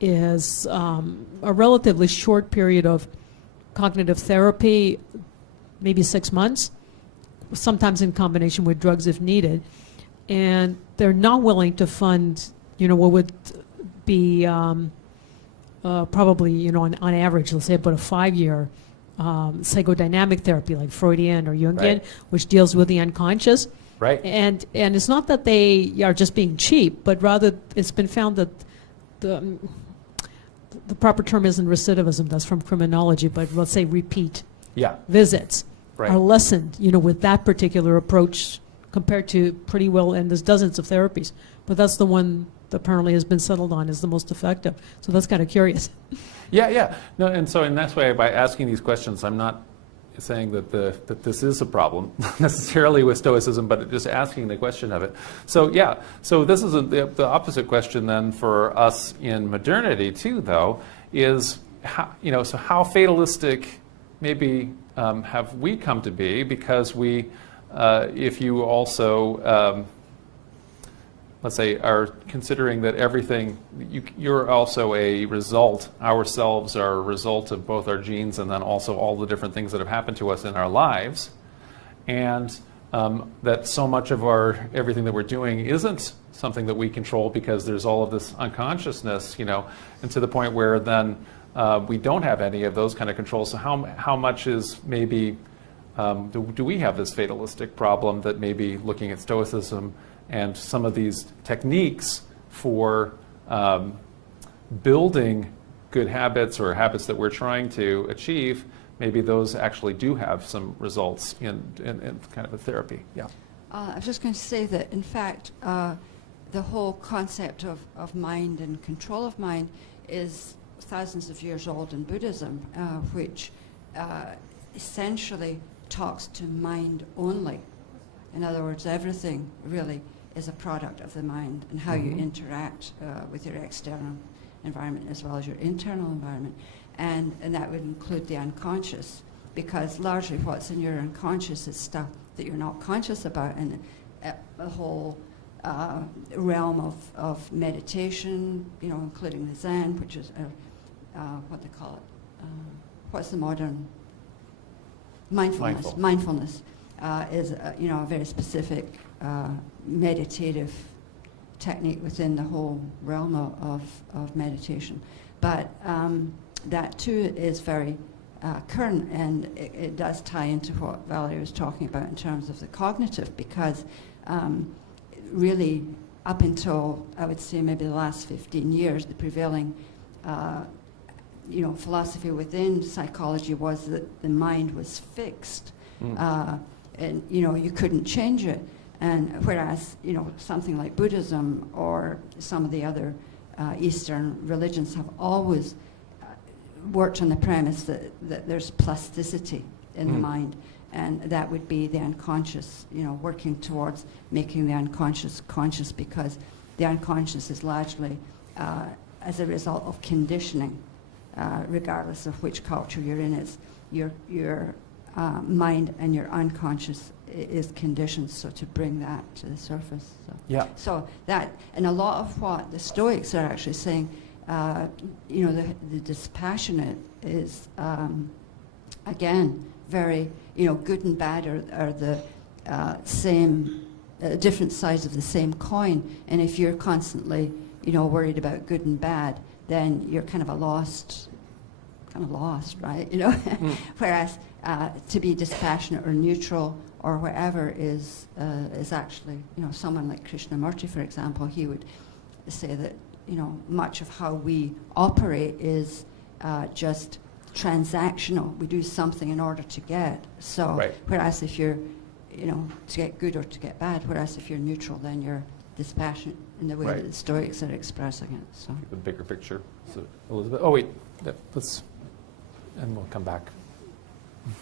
is a relatively short period of cognitive therapy, maybe 6 months, sometimes in combination with drugs if needed. And they're not willing to fund, what would be probably, on average, let's say about a 5-year psychodynamic therapy like Freudian or Jungian, which deals with the unconscious. Right. And it's not that they are just being cheap, but rather it's been found that the proper term isn't recidivism, that's from criminology, but let's say repeat visits are lessened, with that particular approach compared to pretty well, and there's dozens of therapies, but that's the one that apparently has been settled on as the most effective. So that's kind of curious. Yeah. No, and so in that way, by asking these questions, I'm not saying that this is a problem necessarily with Stoicism, but just asking the question of it. So this is the opposite question then for us in modernity too, though, is how fatalistic maybe have we come to be, because we, if you also let's say, are considering that everything, you're also a result, ourselves are a result of both our genes and then also all the different things that have happened to us in our lives, and that so much of everything that we're doing isn't something that we control because there's all of this unconsciousness, and to the point where then we don't have any of those kind of controls. So how much is maybe, do we have this fatalistic problem that maybe looking at Stoicism and some of these techniques for building good habits or habits that we're trying to achieve, maybe those actually do have some results in kind of a therapy. Yeah. I was just going to say that, in fact, the whole concept of mind and control of mind is thousands of years old in Buddhism, which essentially talks to mind only. In other words, everything really is a product of the mind and how you interact with your external environment as well as your internal environment. And that would include the unconscious, because largely what's in your unconscious is stuff that you're not conscious about, and the whole realm of meditation, including the Zen, which is what they call it. What's the modern mindfulness? Mindfulness is a very specific meditative technique within the whole realm of meditation. But that too is very current, and it does tie into what Valerie was talking about in terms of the cognitive, because really up until, I would say, maybe the last 15 years, the prevailing philosophy within psychology was that the mind was fixed, and you couldn't change it. And whereas something like Buddhism or some of the other Eastern religions have always worked on the premise that there's plasticity in the mind, and that would be the unconscious, working towards making the unconscious conscious, because the unconscious is largely as a result of conditioning, regardless of which culture you're in. It's your mind and your unconscious is conditioned, so to bring that to the surface. So that, and a lot of what the Stoics are actually saying, the dispassionate is, again, very, good and bad are the same, different sides of the same coin. And if you're constantly, worried about good and bad, then you're kind of lost, right? Whereas to be dispassionate or neutral or wherever is actually, someone like Krishnamurti, for example, he would say that, much of how we operate is just transactional. We do something in order to get. So, whereas if you're, to get good or to get bad. Whereas if you're neutral, then you're dispassionate in the way Right. that the Stoics are expressing it. So. The bigger picture. So, Elizabeth. Oh wait, and we'll come back.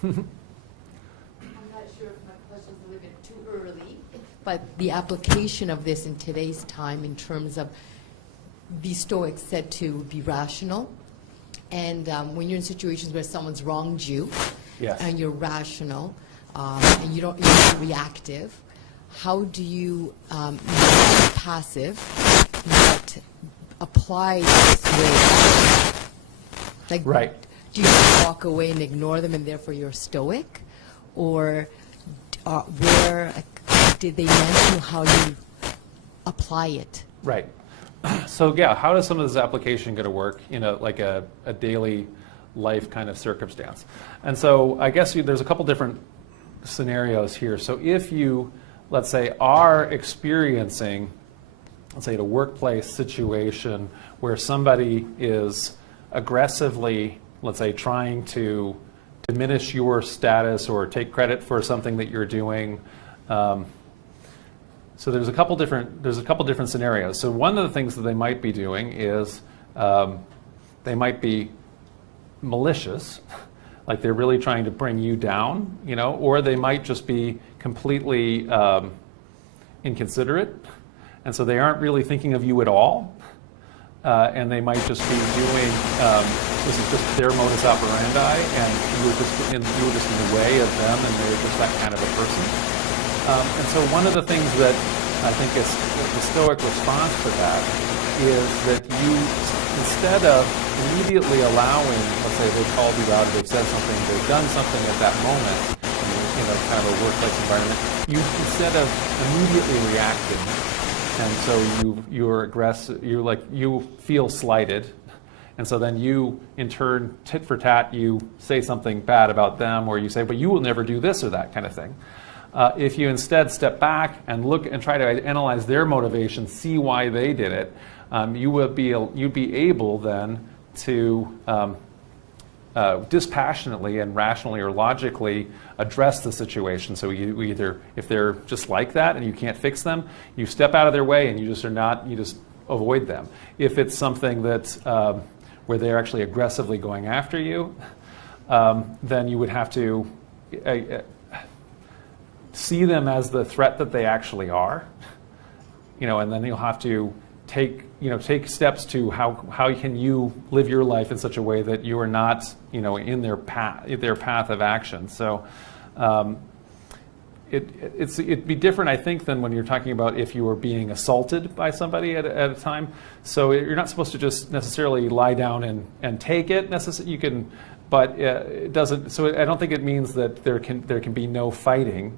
I'm not sure if my question's a little bit too early, but the application of this in today's time in terms of the Stoics said to be rational, and when you're in situations where someone's wronged you, Yes. and you're rational, and you're not reactive, how do you not be passive, but apply this way? Like, Right. do you just walk away and ignore them and therefore you're stoic? Or where did they mention how you apply it? Right. So yeah, how does some of this application going to work in like a daily life kind of circumstance? And so I guess there's a couple different scenarios here. So if you, let's say, are experiencing, let's say, a workplace situation where somebody is aggressively, let's say, trying to diminish your status or take credit for something that you're doing. So there's a couple different scenarios. So one of the things that they might be doing is they might be malicious, like they're really trying to bring you down, or they might just be completely inconsiderate, and so they aren't really thinking of you at all. And they might just be doing, this is just their modus operandi, and you were just in the way of them, and they're just that kind of a person. And so one of the things that I think is the Stoic response to that is that you, instead of immediately allowing, let's say they've called you out, they've said something, they've done something at that moment, kind of a workplace environment, you, instead of immediately reacting, and so you're aggressive, you feel slighted, and so then you, in turn, tit for tat, you say something bad about them, or you say, but you will never do this or that kind of thing. If you instead step back and look and try to analyze their motivation, see why they did it, you'd be able then to dispassionately and rationally or logically address the situation. So you either, if they're just like that and you can't fix them, you step out of their way and you just avoid them. If it's something that where they're actually aggressively going after you, then you would have to see them as the threat that they actually are, and then you'll have to take steps to how can you live your life in such a way that you are not, in their path of action. So it'd be different, I think, than when you're talking about if you were being assaulted by somebody at a time. So you're not supposed to just necessarily lie down and take it. You can, but it doesn't. So I don't think it means that there can be no fighting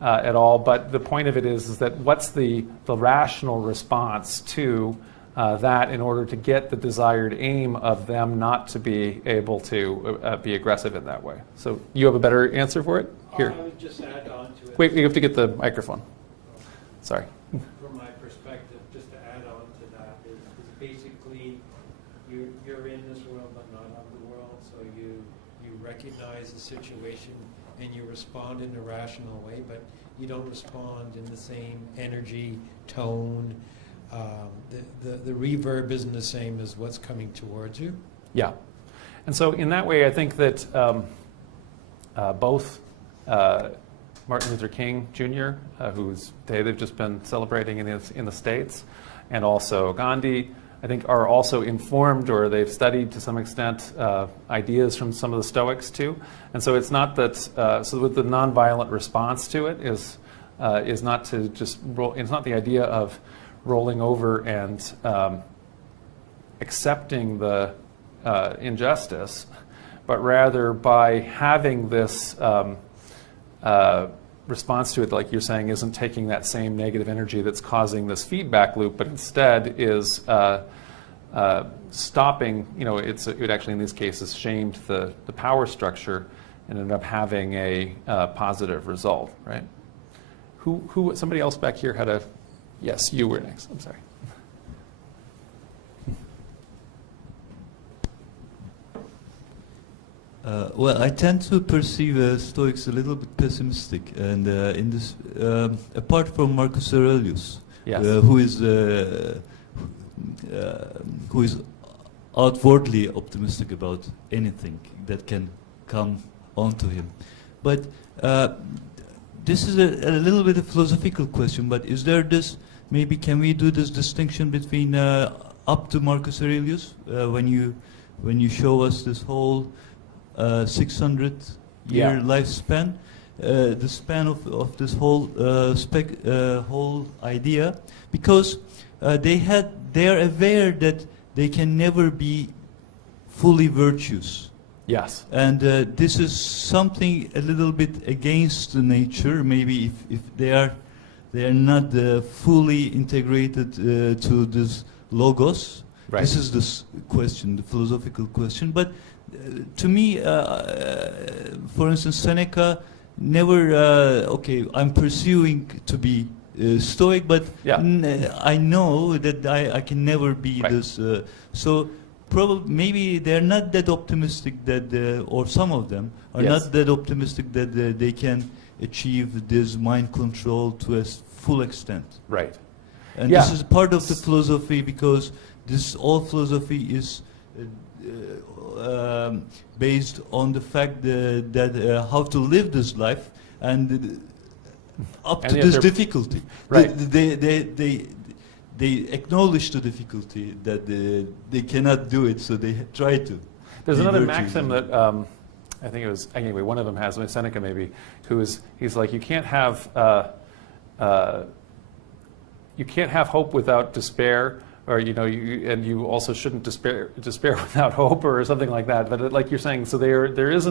at all. But the point of it is that what's the rational response to that in order to get the desired aim of them not to be able to be aggressive in that way. So you have a better answer for it? Here. I would just add on to it. Wait, you have to get the microphone. Sorry. From my perspective, just to add on to that, is basically you're in this world but not of the world, so you recognize the situation and you respond in a rational way, but you don't respond in the same energy, tone. The reverb isn't the same as what's coming towards you. Yeah. And so in that way, I think that both Martin Luther King Jr., whose day they've just been celebrating in the States, and also Gandhi, I think are also informed, or they've studied to some extent ideas from some of the Stoics too. And so it's not that, so with the nonviolent response to it is not to just roll, it's not the idea of rolling over and accepting the injustice, but rather by having this response to it, like you're saying, isn't taking that same negative energy that's causing this feedback loop, but instead is stopping, it actually in these cases shamed the power structure and ended up having a positive result, right? Somebody else back here had yes, you were next, I'm sorry. Well, I tend to perceive Stoics a little bit pessimistic, and in this, apart from Marcus Aurelius, Yes. Who is outwardly optimistic about anything that can come onto him. But this is a little bit a philosophical question, but is there this, maybe can we do this distinction between up to Marcus Aurelius, when you show us this whole 600-year lifespan, the span of this whole whole idea, because they are aware that they can never be fully virtuous. Yes. And this is something a little bit against the nature. Maybe if they are not fully integrated to this logos. Right. This is the question, the philosophical question. But to me, for instance, Seneca never. Okay, I'm pursuing to be Stoic, but Yeah. I know that I can never be Right. this. So. Probably, maybe they're not that optimistic that, or some of them are Yes. not that optimistic that they can achieve this mind control to a full extent. Right. And Yeah. this is part of the philosophy, because this all philosophy is based on the fact that how to live this life, and up And to yet this they're- difficulty. Right. They acknowledge the difficulty that they cannot do it, so they try to. There's be another virtuous. maxim that I think it was, anyway, one of them has, Seneca maybe, he's like, you can't have hope without despair, or and you also shouldn't despair without hope, or something like that. But like you're saying, so there's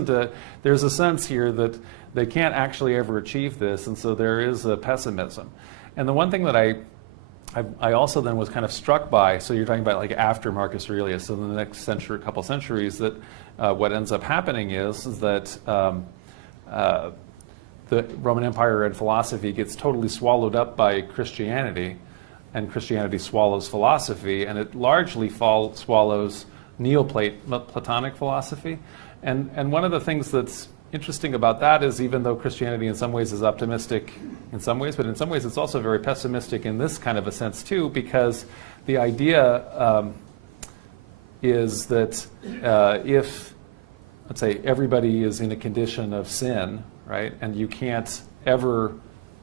a sense here that they can't actually ever achieve this, and so there is a pessimism. And the one thing that I also then was kind of struck by, so you're talking about like after Marcus Aurelius, so in the next couple centuries, that what ends up happening is that the Roman Empire and philosophy gets totally swallowed up by Christianity, and Christianity swallows philosophy, and it largely swallows Neoplatonic philosophy. And one of the things that's interesting about that is, even though Christianity in some ways is optimistic in some ways, but in some ways it's also very pessimistic in this kind of a sense too, because the idea is that if, let's say, everybody is in a condition of sin, right, and you can't ever,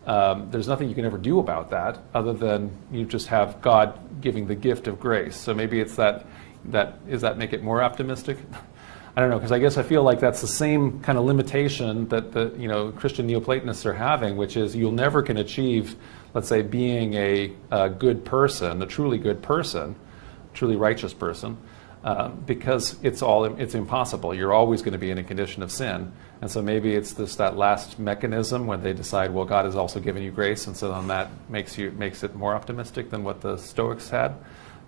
there's nothing you can ever do about that other than you just have God giving the gift of grace. So maybe it's does that make it more optimistic? I don't know, because I guess I feel like that's the same kind of limitation that the Christian Neoplatonists are having, which is you'll never can achieve, let's say, being a good person, a truly good person, truly righteous person, because it's impossible. You're always going to be in a condition of sin, and so maybe it's that last mechanism when they decide, well, God has also given you grace, and so then that makes it more optimistic than what the Stoics had,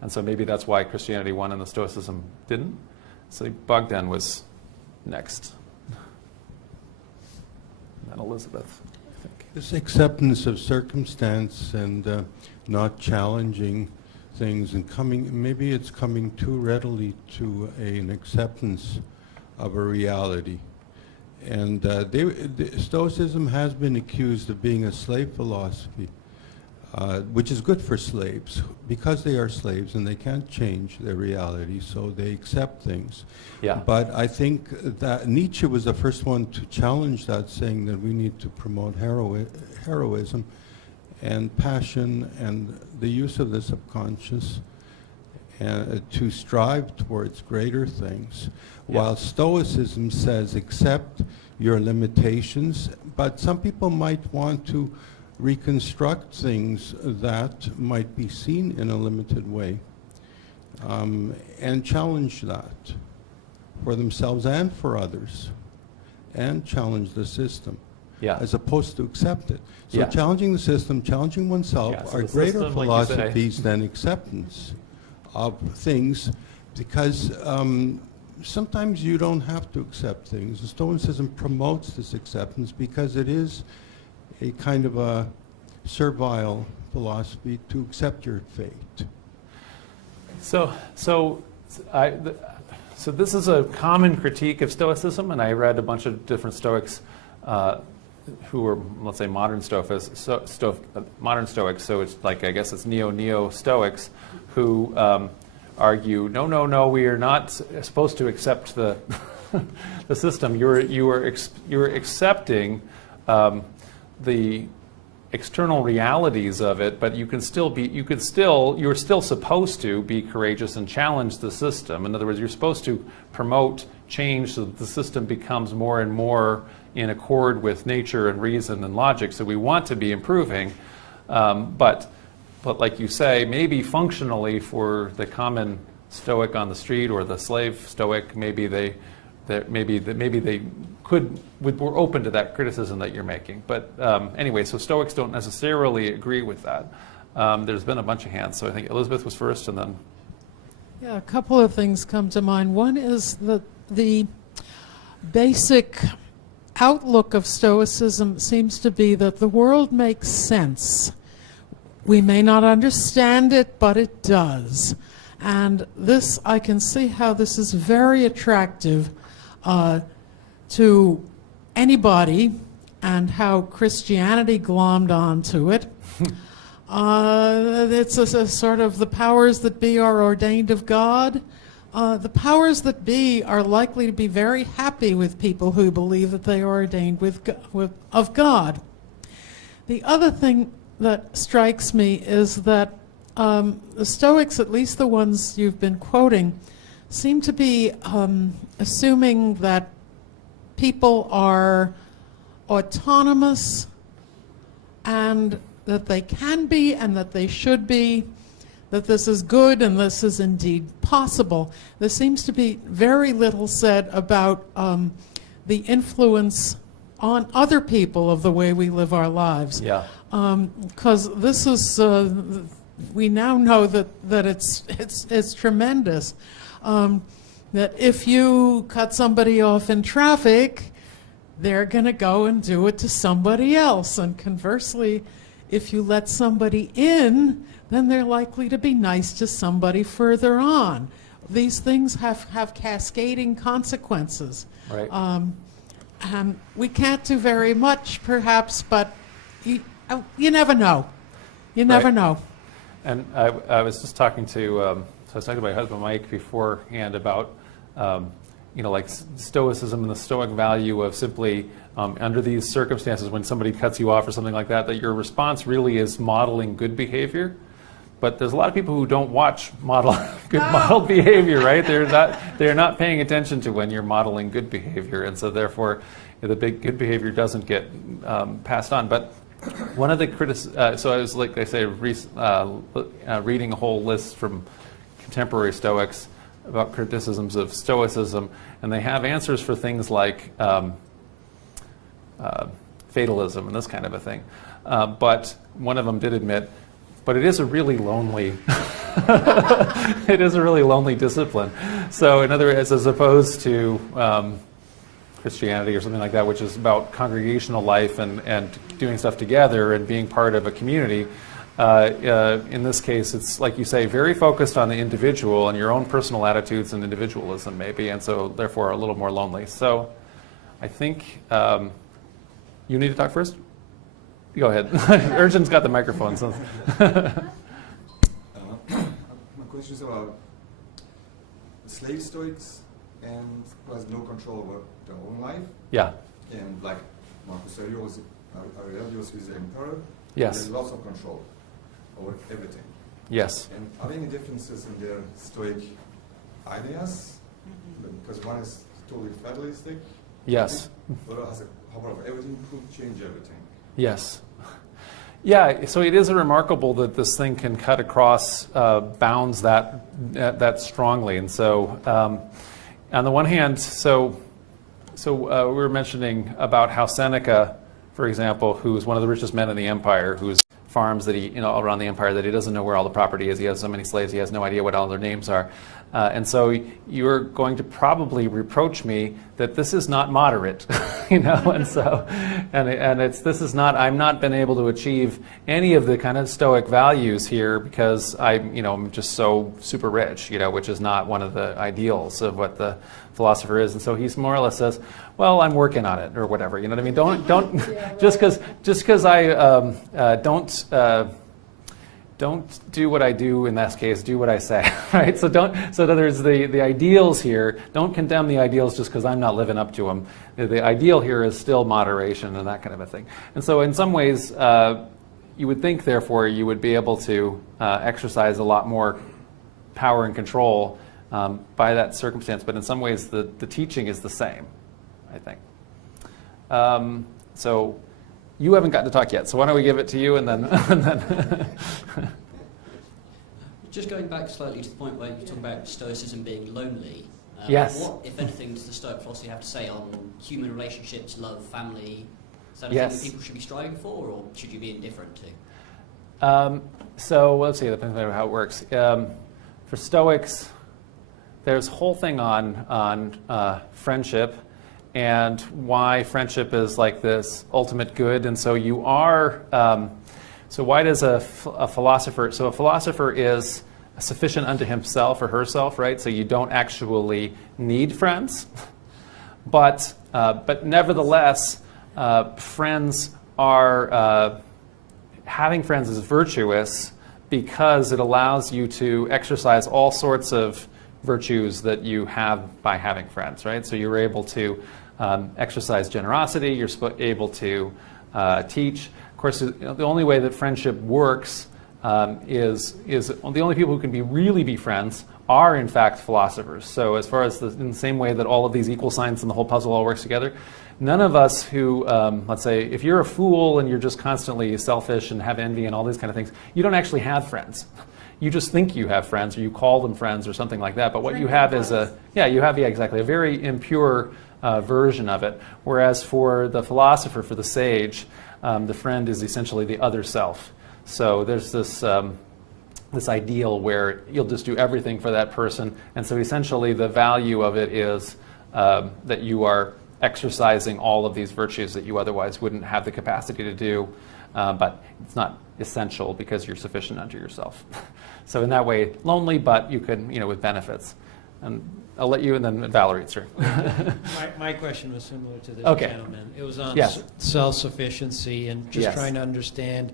and so maybe that's why Christianity won and the Stoicism didn't. So Bogdan was next. And then Elizabeth, I think. This acceptance of circumstance and not challenging things and maybe it's coming too readily to an acceptance of a reality. And Stoicism has been accused of being a slave philosophy, which is good for slaves because they are slaves and they can't change their reality, so they accept things. Yeah. But I think that Nietzsche was the first one to challenge that, saying that we need to promote heroism and passion and the use of the subconscious to strive towards greater things. Yeah. While Stoicism says accept your limitations, but some people might want to reconstruct things that might be seen in a limited way, and challenge that for themselves and for others, and challenge the system, Yeah. as opposed to accept it. So Yeah. challenging the system, challenging oneself Yeah, so are the greater system, like you say. philosophies than acceptance of things, because sometimes you don't have to accept things. The Stoicism promotes this acceptance because it is a kind of a servile philosophy to accept your fate. So So this is a common critique of Stoicism, and I read a bunch of different Stoics who were, let's say, modern Stoics. So it's like, I guess it's neo-Stoics who argue, no, we are not supposed to accept the the system. You're accepting the external realities of it, but you're still supposed to be courageous and challenge the system. In other words, you're supposed to promote change so that the system becomes more and more in accord with nature and reason and logic. So we want to be improving, but like you say, maybe functionally for the common Stoic on the street or the slave Stoic, maybe they we're open to that criticism that you're making. But anyway, so Stoics don't necessarily agree with that. There's been a bunch of hands, so I think Elizabeth was first, and then. Yeah, a couple of things come to mind. One is that the basic outlook of Stoicism seems to be that the world makes sense. We may not understand it, but it does. And this, I can see how this is very attractive to anybody, and how Christianity glommed onto it. It's a sort of the powers that be are ordained of God. The powers that be are likely to be very happy with people who believe that they are ordained of God. The other thing that strikes me is that the Stoics, at least the ones you've been quoting, seem to be assuming that people are autonomous and that they can be and that they should be, that this is good and this is indeed possible. There seems to be very little said about the influence on other people of the way we live our lives. Yeah. Because this is, we now know that it's tremendous. That if you cut somebody off in traffic, they're going to go and do it to somebody else. And conversely, if you let somebody in, then they're likely to be nice to somebody further on. These things have cascading consequences. Right. And we can't do very much, perhaps, but you never know. You never Right. know. And I was just talking to, so I was talking to my husband Mike beforehand about, like Stoicism and the Stoic value of simply, under these circumstances, when somebody cuts you off or something like that your response really is modeling good behavior. But there's a lot of people who don't watch modeled behavior, right? They're not paying attention to when you're modeling good behavior, and so therefore, the big good behavior doesn't get passed on. But one of the so I was, like I say, reading a whole list from contemporary Stoics about criticisms of Stoicism, and they have answers for things like fatalism and this kind of a thing. But one of them did admit, but it is a really lonely, discipline. So in other words, as opposed to Christianity or something like that, which is about congregational life and doing stuff together and being part of a community, in this case, it's, like you say, very focused on the individual and your own personal attitudes and individualism, maybe, and so therefore a little more lonely. So I think you need to talk first? Go ahead. Urchin's got the microphone. So. My question is about the slave Stoics and who has no control over their own life. Yeah. And like Marcus Aurelius is the emperor. Yes. There's lots of control over everything. Yes. And are there any differences in their Stoic ideas? Because one is totally fatalistic. Yes. The other has a power of everything, could change everything. Yes. Yeah, so it is remarkable that this thing can cut across bounds that strongly. And so, on the one hand, so we were mentioning about how Seneca, for example, who is one of the richest men in the empire, whose farms that he, all around the empire, that he doesn't know where all the property is. He has so many slaves, he has no idea what all their names are. And so you're going to probably reproach me that this is not moderate, and so, I'm not been able to achieve any of the kind of Stoic values here because I'm just so super rich, which is not one of the ideals of what the philosopher is. And so he's more or less says, well, I'm working on it or whatever, you know what I mean? Don't just because I don't do what I do in this case, do what I say, right? So there's the ideals here. Don't condemn the ideals just because I'm not living up to them. The ideal here is still moderation and that kind of a thing. And so in some ways, you would think, therefore, you would be able to exercise a lot more power and control by that circumstance. But in some ways, the teaching is the same, I think. So you haven't gotten to talk yet, so why don't we give it to you and then... Just going back slightly to the point where you talk about Stoicism being lonely. Yes. What, if anything, does the Stoic philosophy have to say on human relationships, love, family? Is that Yes. anything that people should be striving for, or should you be indifferent to? So let's see, depends on how it works. For Stoics, there's a whole thing on friendship and why friendship is like this ultimate good. And so you are, so why does a philosopher, so a philosopher is sufficient unto himself or herself, right? So you don't actually need friends. But nevertheless, friends are, having friends is virtuous because it allows you to exercise all sorts of virtues that you have by having friends, right? So you're able to exercise generosity, you're able to teach. Of course, the only way that friendship works is the only people who can really be friends are in fact philosophers. So as far as in the same way that all of these equal signs and the whole puzzle all works together, none of us who, let's say, if you're a fool and you're just constantly selfish and have envy and all these kind of things, you don't actually have friends. You just think you have friends, or you call them friends, or something like that. But what you have is a very impure version of it. Whereas for the philosopher, for the sage, the friend is essentially the other self. So there's this this ideal where you'll just do everything for that person, and so essentially the value of it is that you are exercising all of these virtues that you otherwise wouldn't have the capacity to do, but it's not essential because you're sufficient unto yourself. So in that way, lonely, but you could, with benefits. And I'll let you, and then Valerie, it's her. My question was similar to this Okay. gentleman. It was on Yes. self-sufficiency and just Yes. trying to understand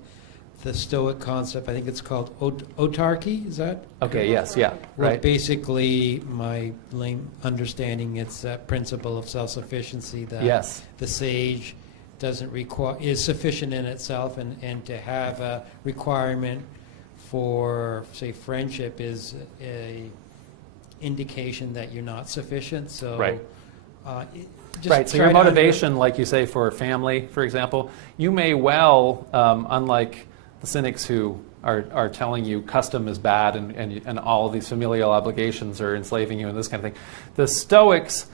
the Stoic concept. I think it's called autarky, is that? Okay, yes, yeah, Well, right. basically, my lame understanding, it's that principle of self-sufficiency that Yes. the sage is sufficient in itself, and to have a requirement for, say, friendship is a indication that you're not sufficient. So, Right. Just Right, so try your to motivation, like you say, for family, for example, you may well, unlike the cynics who are telling you custom is bad and all of these familial obligations are enslaving you and this kind of thing, the Stoics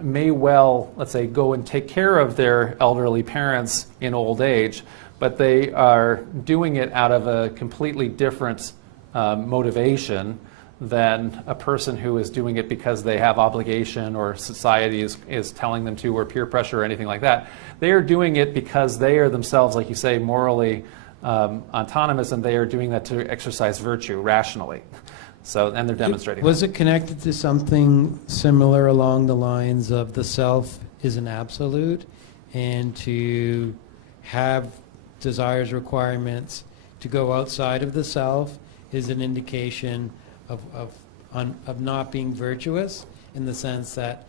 may well, let's say, go and take care of their elderly parents in old age, but they are doing it out of a completely different motivation than a person who is doing it because they have obligation or society is telling them to, or peer pressure or anything like that. They are doing it because they are themselves, like you say, morally autonomous, and they are doing that to exercise virtue rationally. So, and they're demonstrating Was that. it connected to something similar along the lines of the self is an absolute, and to have desires, requirements to go outside of the self is an indication of not being virtuous, in the sense that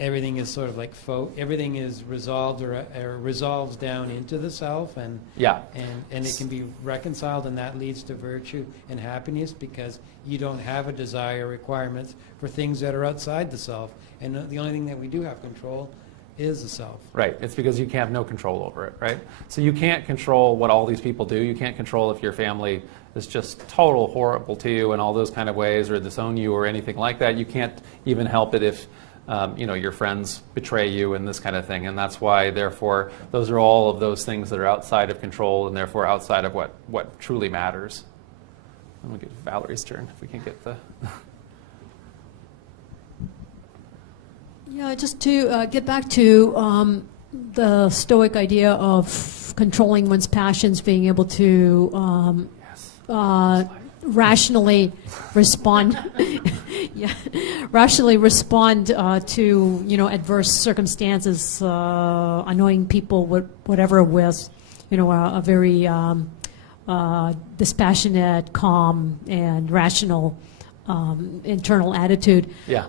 everything is sort of like everything is resolved or resolves down into the self, and Yeah. and it can be reconciled, and that leads to virtue and happiness because you don't have a desire, requirements for things that are outside the self, and the only thing that we do have control is the self. Right. It's because you have no control over it, right? So you can't control what all these people do. You can't control if your family is just total horrible to you in all those kind of ways, or disown you or anything like that. You can't even help it if your friends betray you and this kind of thing. And that's why, therefore, those are all of those things that are outside of control and therefore outside of what truly matters. And we'll get Valerie's turn if we can get the... Yeah, just to get back to the Stoic idea of controlling one's passions, being able to rationally respond, rationally respond to adverse circumstances, annoying people, whatever, with a very dispassionate, calm, and rational internal attitude. Yeah.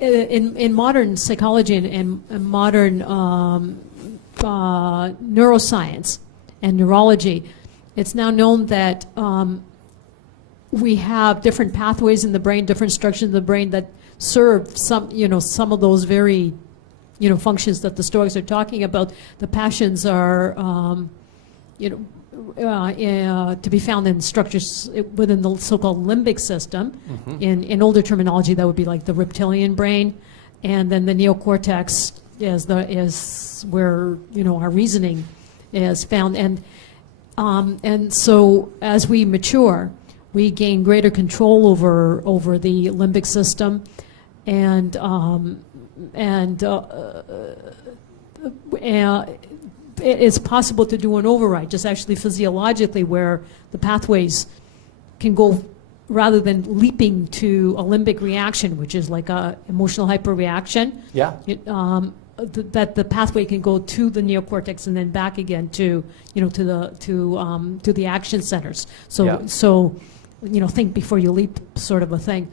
In modern psychology and modern neuroscience and neurology, it's now known that we have different pathways in the brain, different structures in the brain that serve some of those very functions that the Stoics are talking about. The passions are to be found in structures within the so-called limbic system. Mm-hmm. In older terminology, that would be like the reptilian brain, and then the neocortex is where our reasoning is found. And so as we mature, we gain greater control over the limbic system, and it's possible to do an override, just actually physiologically, where the pathways can go, rather than leaping to a limbic reaction, which is like a emotional hyperreaction. Yeah. That the pathway can go to the neocortex and then back again to the action centers. So think before you leap, sort of a thing.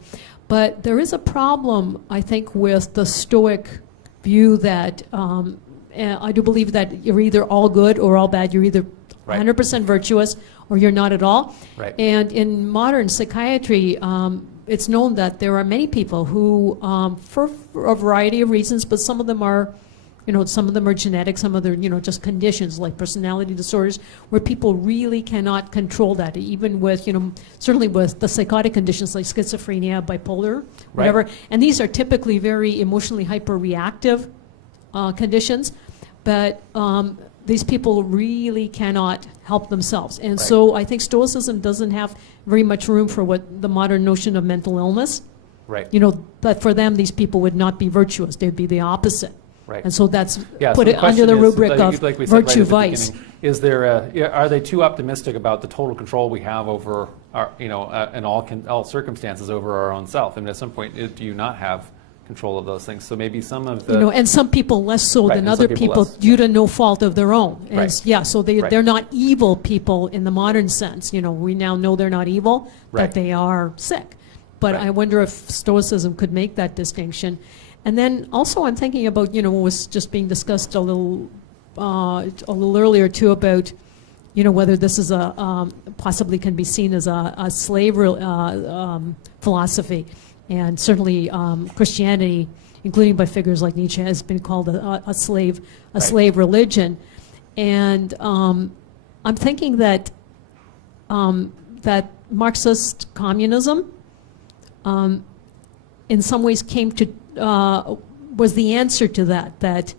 But there is a problem, I think, with the Stoic view that I do believe that you're either all good or all bad. You're either 100% virtuous or you're not at all. Right. And in modern psychiatry, it's known that there are many people who, for a variety of reasons, but some of them are, some of them are genetic, some of them are, just conditions like personality disorders, where people really cannot control that, even with, certainly with the psychotic conditions like schizophrenia, bipolar, whatever. Right. And these are typically very emotionally hyperreactive conditions, but these people really cannot help themselves. And so I think Stoicism doesn't have very much room for what the modern notion of mental illness. Right. That for them, these people would not be virtuous. They'd be the opposite. Right. And so that's Yeah, put so it under the question is, rubric of like we said right virtue at the vice. beginning, is there are they too optimistic about the total control we have over our, in all circumstances over our own self? And at some point, do you not have control of those things? So maybe some of the And some people less so Right, than and some other people people less, due to no fault of their own. And Right. yeah, so Right. they're not evil people in the modern sense. We now know they're not evil, Right. that they are sick. But Right. I wonder if Stoicism could make that distinction. And then also I'm thinking about, what was just being discussed a little earlier too, about, whether this is possibly can be seen as a slave philosophy. And certainly Christianity, including by figures like Nietzsche, has been called a slave religion. And I'm thinking that that Marxist communism, in some ways, was the answer to that. That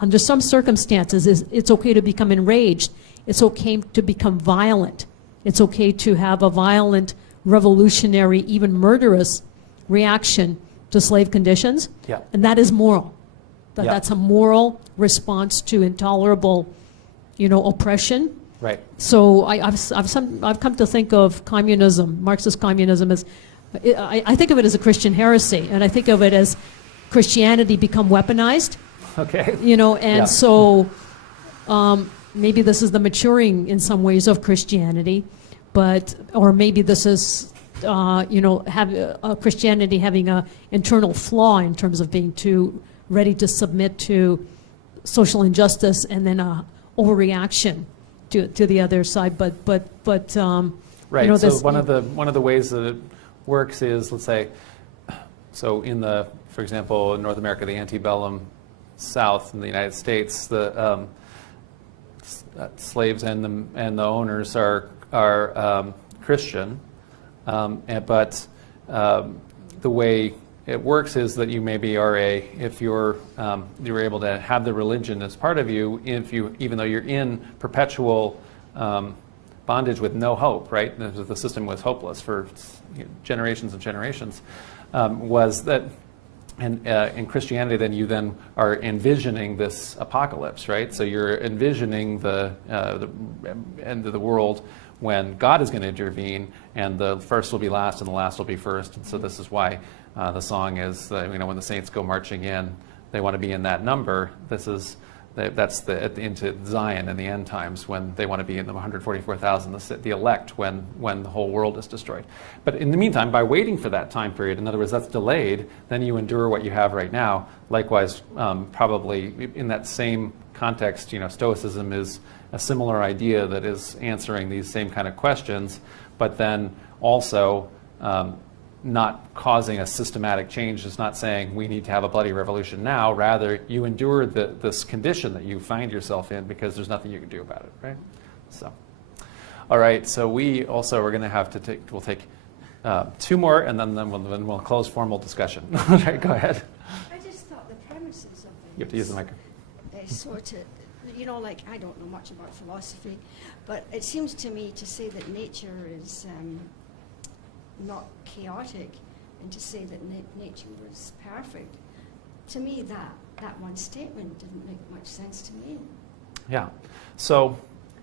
under some circumstances, it's okay to become enraged. It's okay to become violent. It's okay to have a violent, revolutionary, even murderous reaction to slave conditions. Yeah. And that is moral. Yeah. That's a moral response to intolerable, oppression. Right. So I've come to think of communism, Marxist communism, as I think of it as a Christian heresy, and I think of it as Christianity become weaponized. Okay. And Yeah. so maybe this is the maturing in some ways of Christianity, or maybe this is Christianity having an internal flaw in terms of being too ready to submit to social injustice and then a overreaction to the other side. But Right. So one of the ways that it works is, let's say, so for example, in North America, the antebellum South in the United States, the slaves and the owners are Christian, but the way it works is that you maybe if you're able to have the religion as part of you, even though you're in perpetual bondage with no hope, right? The system was hopeless for generations and generations. Was that And in Christianity, then you then are envisioning this apocalypse, right? So you're envisioning the end of the world when God is going to intervene, and the first will be last, and the last will be first. And so this is why the song is, when the saints go marching in, they want to be in that number. That's into Zion in the end times, when they want to be in the 144,000, the elect, when the whole world is destroyed. But in the meantime, by waiting for that time period, in other words, that's delayed, then you endure what you have right now. Likewise, probably in that same context, Stoicism is a similar idea that is answering these same kind of questions, but then also not causing a systematic change. It's not saying we need to have a bloody revolution now. Rather, you endure this condition that you find yourself in because there's nothing you can do about it, right? So, all right. So we also are going to have to we'll take 2 more, and then we'll close formal discussion. All right, go ahead. I just thought the premises of it. You have to use the microphone. Sort of, like I don't know much about philosophy, but it seems to me to say that nature is not chaotic, and to say that nature was perfect, to me that one statement didn't make much sense to me. Yeah. So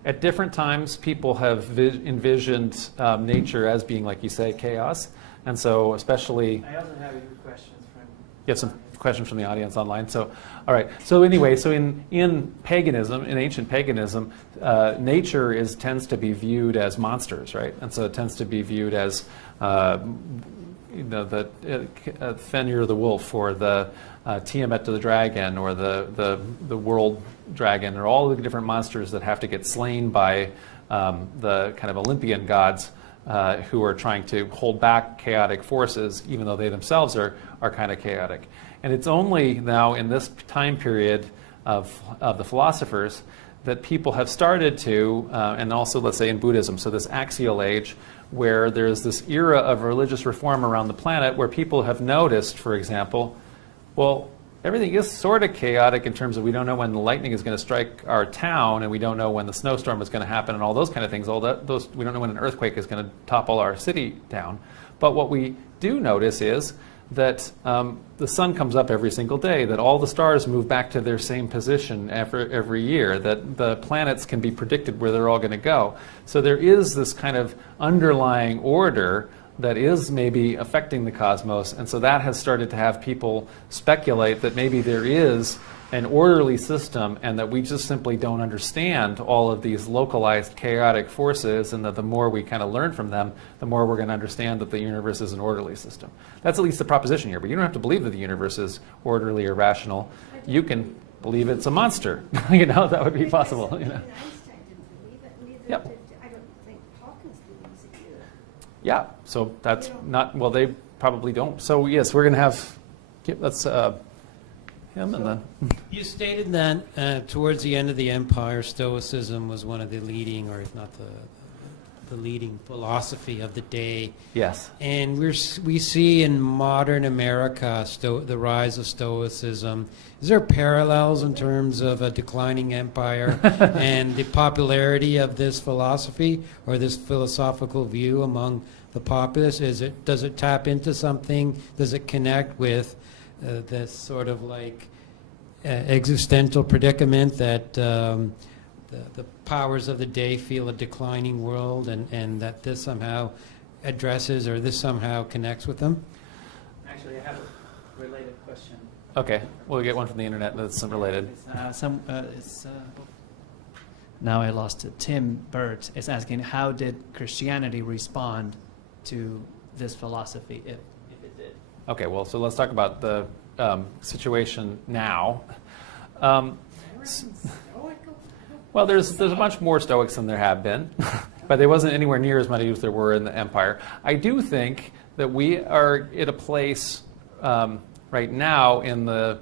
at different times, people have envisioned nature as being, like you say, chaos. And so especially... I also have questions from... You have some questions from the audience online. So, all right. So anyway, so in paganism, in ancient paganism, nature tends to be viewed as monsters, right? And so it tends to be viewed as the Fenrir the wolf, or the Tiamat the dragon, or the world dragon, or all the different monsters that have to get slain by the kind of Olympian gods who are trying to hold back chaotic forces, even though they themselves are kind of chaotic. And it's only now in this time period of the philosophers that people have started to, and also let's say in Buddhism, so this axial age, where there's this era of religious reform around the planet where people have noticed, for example, well, everything is sort of chaotic in terms of we don't know when the lightning is going to strike our town, and we don't know when the snowstorm is going to happen, and all those kind of things. We don't know when an earthquake is going to topple our city down. But what we do notice is that the sun comes up every single day, that all the stars move back to their same position every year, that the planets can be predicted where they're all going to go. So there is this kind of underlying order that is maybe affecting the cosmos, and so that has started to have people speculate that maybe there is an orderly system, and that we just simply don't understand all of these localized chaotic forces, and that the more we kind of learn from them, the more we're going to understand that the universe is an orderly system. That's at least the proposition here, but you don't have to believe that the universe is orderly or rational. You can believe it's a monster. That would be possible. Einstein didn't believe it, neither Yep. did, I don't think Hawkins believes it either. Yeah, so that's not, well, they probably don't. So yes, we're going to have, let's him and then. You stated that towards the end of the empire, Stoicism was one of the leading, or if not the leading philosophy of the day. Yes. And we see in modern America the rise of Stoicism. Is there parallels in terms of a declining empire and the popularity of this philosophy or this philosophical view among the populace? Does it tap into something? Does it connect with this sort of like existential predicament that the powers of the day feel a declining world, and that this somehow addresses, or this somehow connects with them? Actually, I have a related question. Okay, we'll get one from the internet that's related. Now I lost it. Tim Burt is asking, how did Christianity respond to this philosophy, if it did? Okay, well, so let's talk about the situation now. Well, there's a bunch more Stoics than there have been, but there wasn't anywhere near as many as there were in the empire. I do think that we are at a place right now in the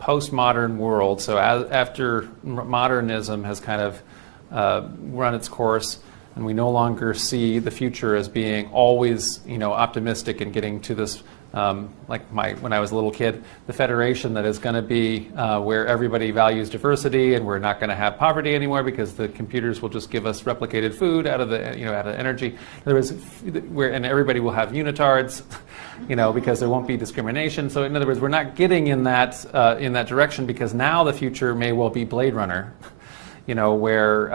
postmodern world. So after modernism has kind of run its course, and we no longer see the future as being always, optimistic and getting to this like when I was a little kid, the federation that is going to be where everybody values diversity, and we're not going to have poverty anymore because the computers will just give us replicated food out of the out of energy. In other words, and everybody will have unitards, because there won't be discrimination. So in other words, we're not getting in that direction, because now the future may well be Blade Runner. Where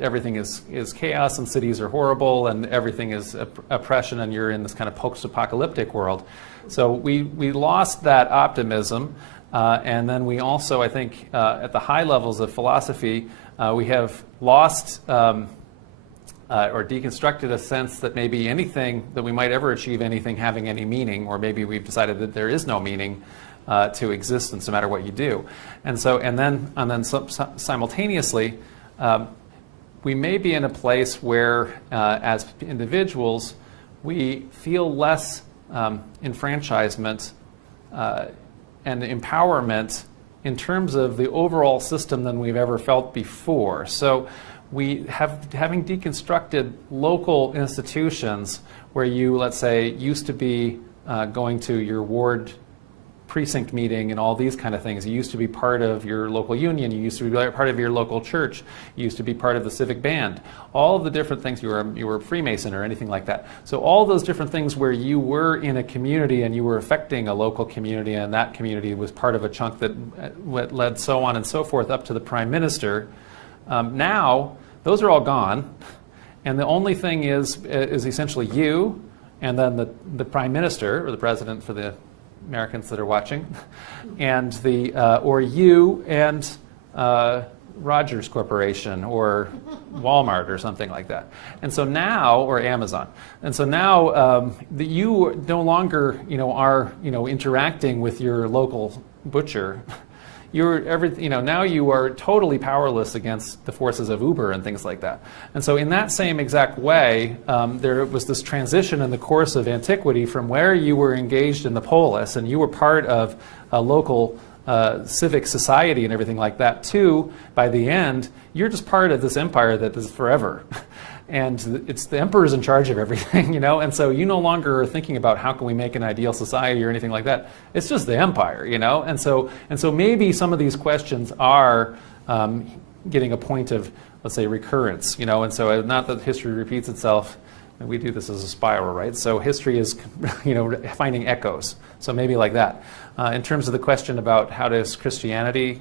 everything is chaos and cities are horrible and everything is oppression, and you're in this kind of post-apocalyptic world. So we lost that optimism, and then we also, I think, at the high levels of philosophy, we have lost or deconstructed a sense that maybe anything, that we might ever achieve anything having any meaning, or maybe we've decided that there is no meaning to existence no matter what you do. And then simultaneously, we may be in a place where, as individuals, we feel less enfranchisement and empowerment in terms of the overall system than we've ever felt before. So having deconstructed local institutions where you, let's say, used to be going to your ward precinct meeting and all these kind of things. You used to be part of your local union. You used to be part of your local church. You used to be part of the civic band. All of the different things. You were a Freemason or anything like that. So all those different things where you were in a community and you were affecting a local community, and that community was part of a chunk that led so on and so forth up to the prime minister. Now those are all gone, and the only thing is essentially you, and then the prime minister or the president for the Americans that are watching, and or you and Rogers Corporation or Walmart or something like that. And so now, or Amazon. And so now you no longer are interacting with your local butcher. Now you are totally powerless against the forces of Uber and things like that. And so in that same exact way, there was this transition in the course of antiquity from where you were engaged in the polis and you were part of a local civic society and everything like that, to, by the end, you're just part of this empire that is forever. And it's the emperor's in charge of everything, and so you no longer are thinking about how can we make an ideal society or anything like that. It's just the empire, and so maybe some of these questions are getting a point of, let's say, recurrence, and so not that history repeats itself. We do this as a spiral, right? So history is, finding echoes. So maybe like that. In terms of the question about how does Christianity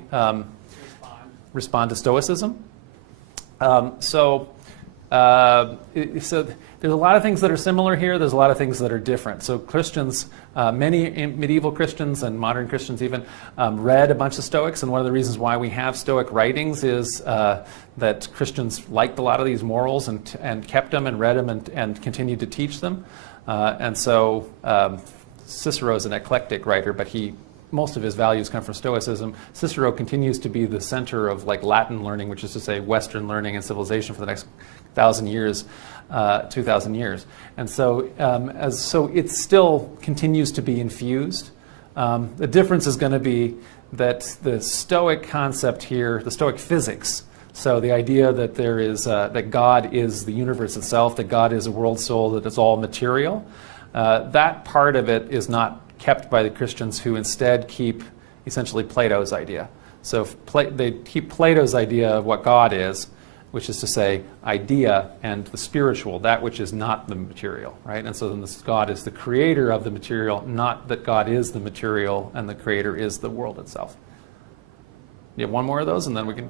respond to Stoicism, so there's a lot of things that are similar here. There's a lot of things that are different. So Christians, many medieval Christians and modern Christians even, read a bunch of Stoics. And one of the reasons why we have Stoic writings is that Christians liked a lot of these morals and kept them and read them and continued to teach them. And so Cicero is an eclectic writer, but most of his values come from Stoicism. Cicero continues to be the center of Latin learning, which is to say Western learning and civilization for the next 1,000 years, 2,000 years. And so so it still continues to be infused. The difference is going to be that the Stoic concept here, the Stoic physics, so the idea that there is that God is the universe itself, that God is a world soul, that it's all material, that part of it is not kept by the Christians, who instead keep essentially Plato's idea. So they keep Plato's idea of what God is, which is to say idea and the spiritual, that which is not the material, right? And so then God is the creator of the material, not that God is the material and the creator is the world itself. You have one more of those, and then we can...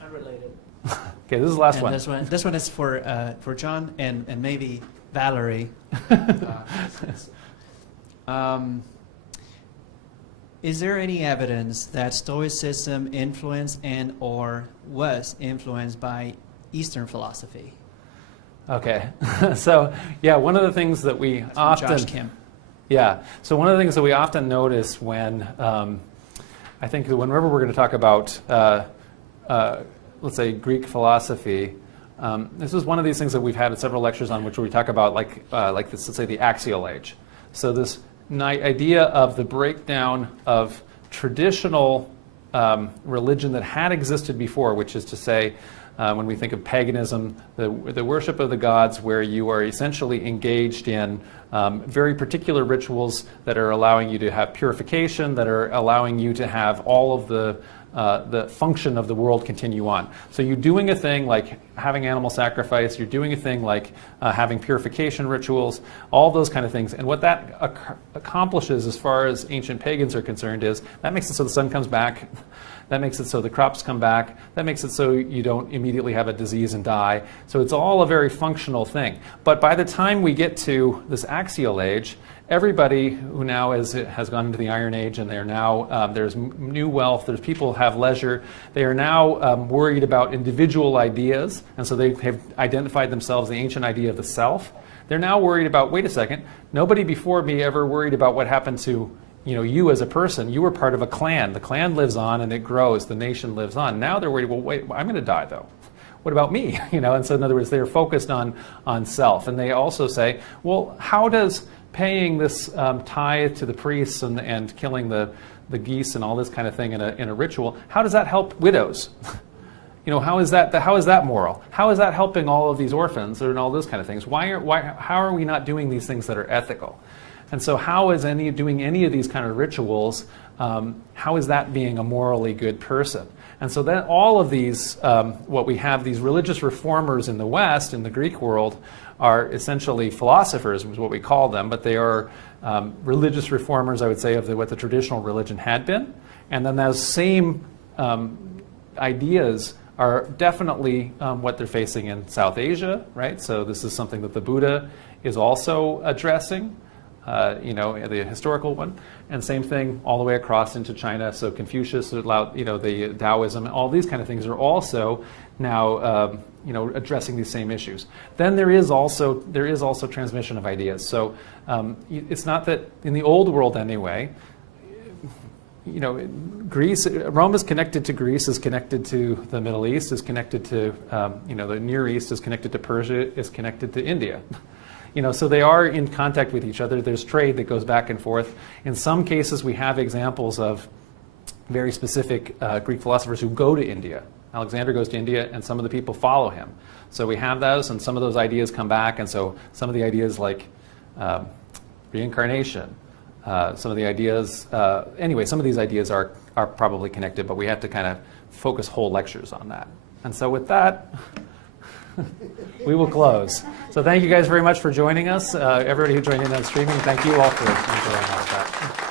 Unrelated. Okay, this is the last one. This one is for John and maybe Valerie. Is there any evidence that Stoicism influenced and or was influenced by Eastern philosophy? Okay, so yeah, one of the things that we That's from often... Josh Kim. Yeah, so one of the things that we often notice when, I think whenever we're going to talk about, let's say, Greek philosophy, this is one of these things that we've had several lectures on, which we talk about like this, let's say, the axial age. So this idea of the breakdown of traditional religion that had existed before, which is to say when we think of paganism, the worship of the gods, where you are essentially engaged in very particular rituals that are allowing you to have purification, that are allowing you to have all of the function of the world continue on. So you're doing a thing like having animal sacrifice, you're doing a thing like having purification rituals, all those kind of things. And what that accomplishes as far as ancient pagans are concerned is that makes it so the sun comes back, that makes it so the crops come back, that makes it so you don't immediately have a disease and die. So it's all a very functional thing. But by the time we get to this axial age, everybody who now has gone into the Iron Age, and they're now, there's new wealth, there's people who have leisure, they are now worried about individual ideas, and so they have identified themselves the ancient idea of the self. They're now worried about, wait a second, nobody before me ever worried about what happened to you as a person. You were part of a clan. The clan lives on and it grows. The nation lives on. Now they're worried, well, wait, I'm going to die though. What about me? And so in other words, they're focused on self. And they also say, well, how does paying this tithe to the priests and killing the geese and all this kind of thing in a ritual, how does that help widows? How is that moral? How is that helping all of these orphans and all those kind of things? How are we not doing these things that are ethical? And so how is doing any of these kind of rituals, how is that being a morally good person? And so then all of these, what we have, these religious reformers in the West, in the Greek world, are essentially philosophers, is what we call them, but they are religious reformers, I would say, of what the traditional religion had been. And then those same ideas are definitely what they're facing in South Asia, right? So this is something that the Buddha is also addressing. The historical one, and same thing all the way across into China. So Confucius, the Taoism, all these kind of things are also now, addressing these same issues. Then there is also transmission of ideas. So it's not that in the old world anyway. Greece, Rome is connected to Greece, is connected to the Middle East, is connected to the Near East, is connected to Persia, is connected to India. So they are in contact with each other. There's trade that goes back and forth. In some cases, we have examples of very specific Greek philosophers who go to India. Alexander goes to India, and some of the people follow him. So we have those, and some of those ideas come back. And so some of the ideas like reincarnation, some of the ideas, some of these ideas are probably connected, but we have to kind of focus whole lectures on that. And so with that, we will close. So thank you guys very much for joining us. Everybody who joined in on streaming, thank you all for enjoying all of that.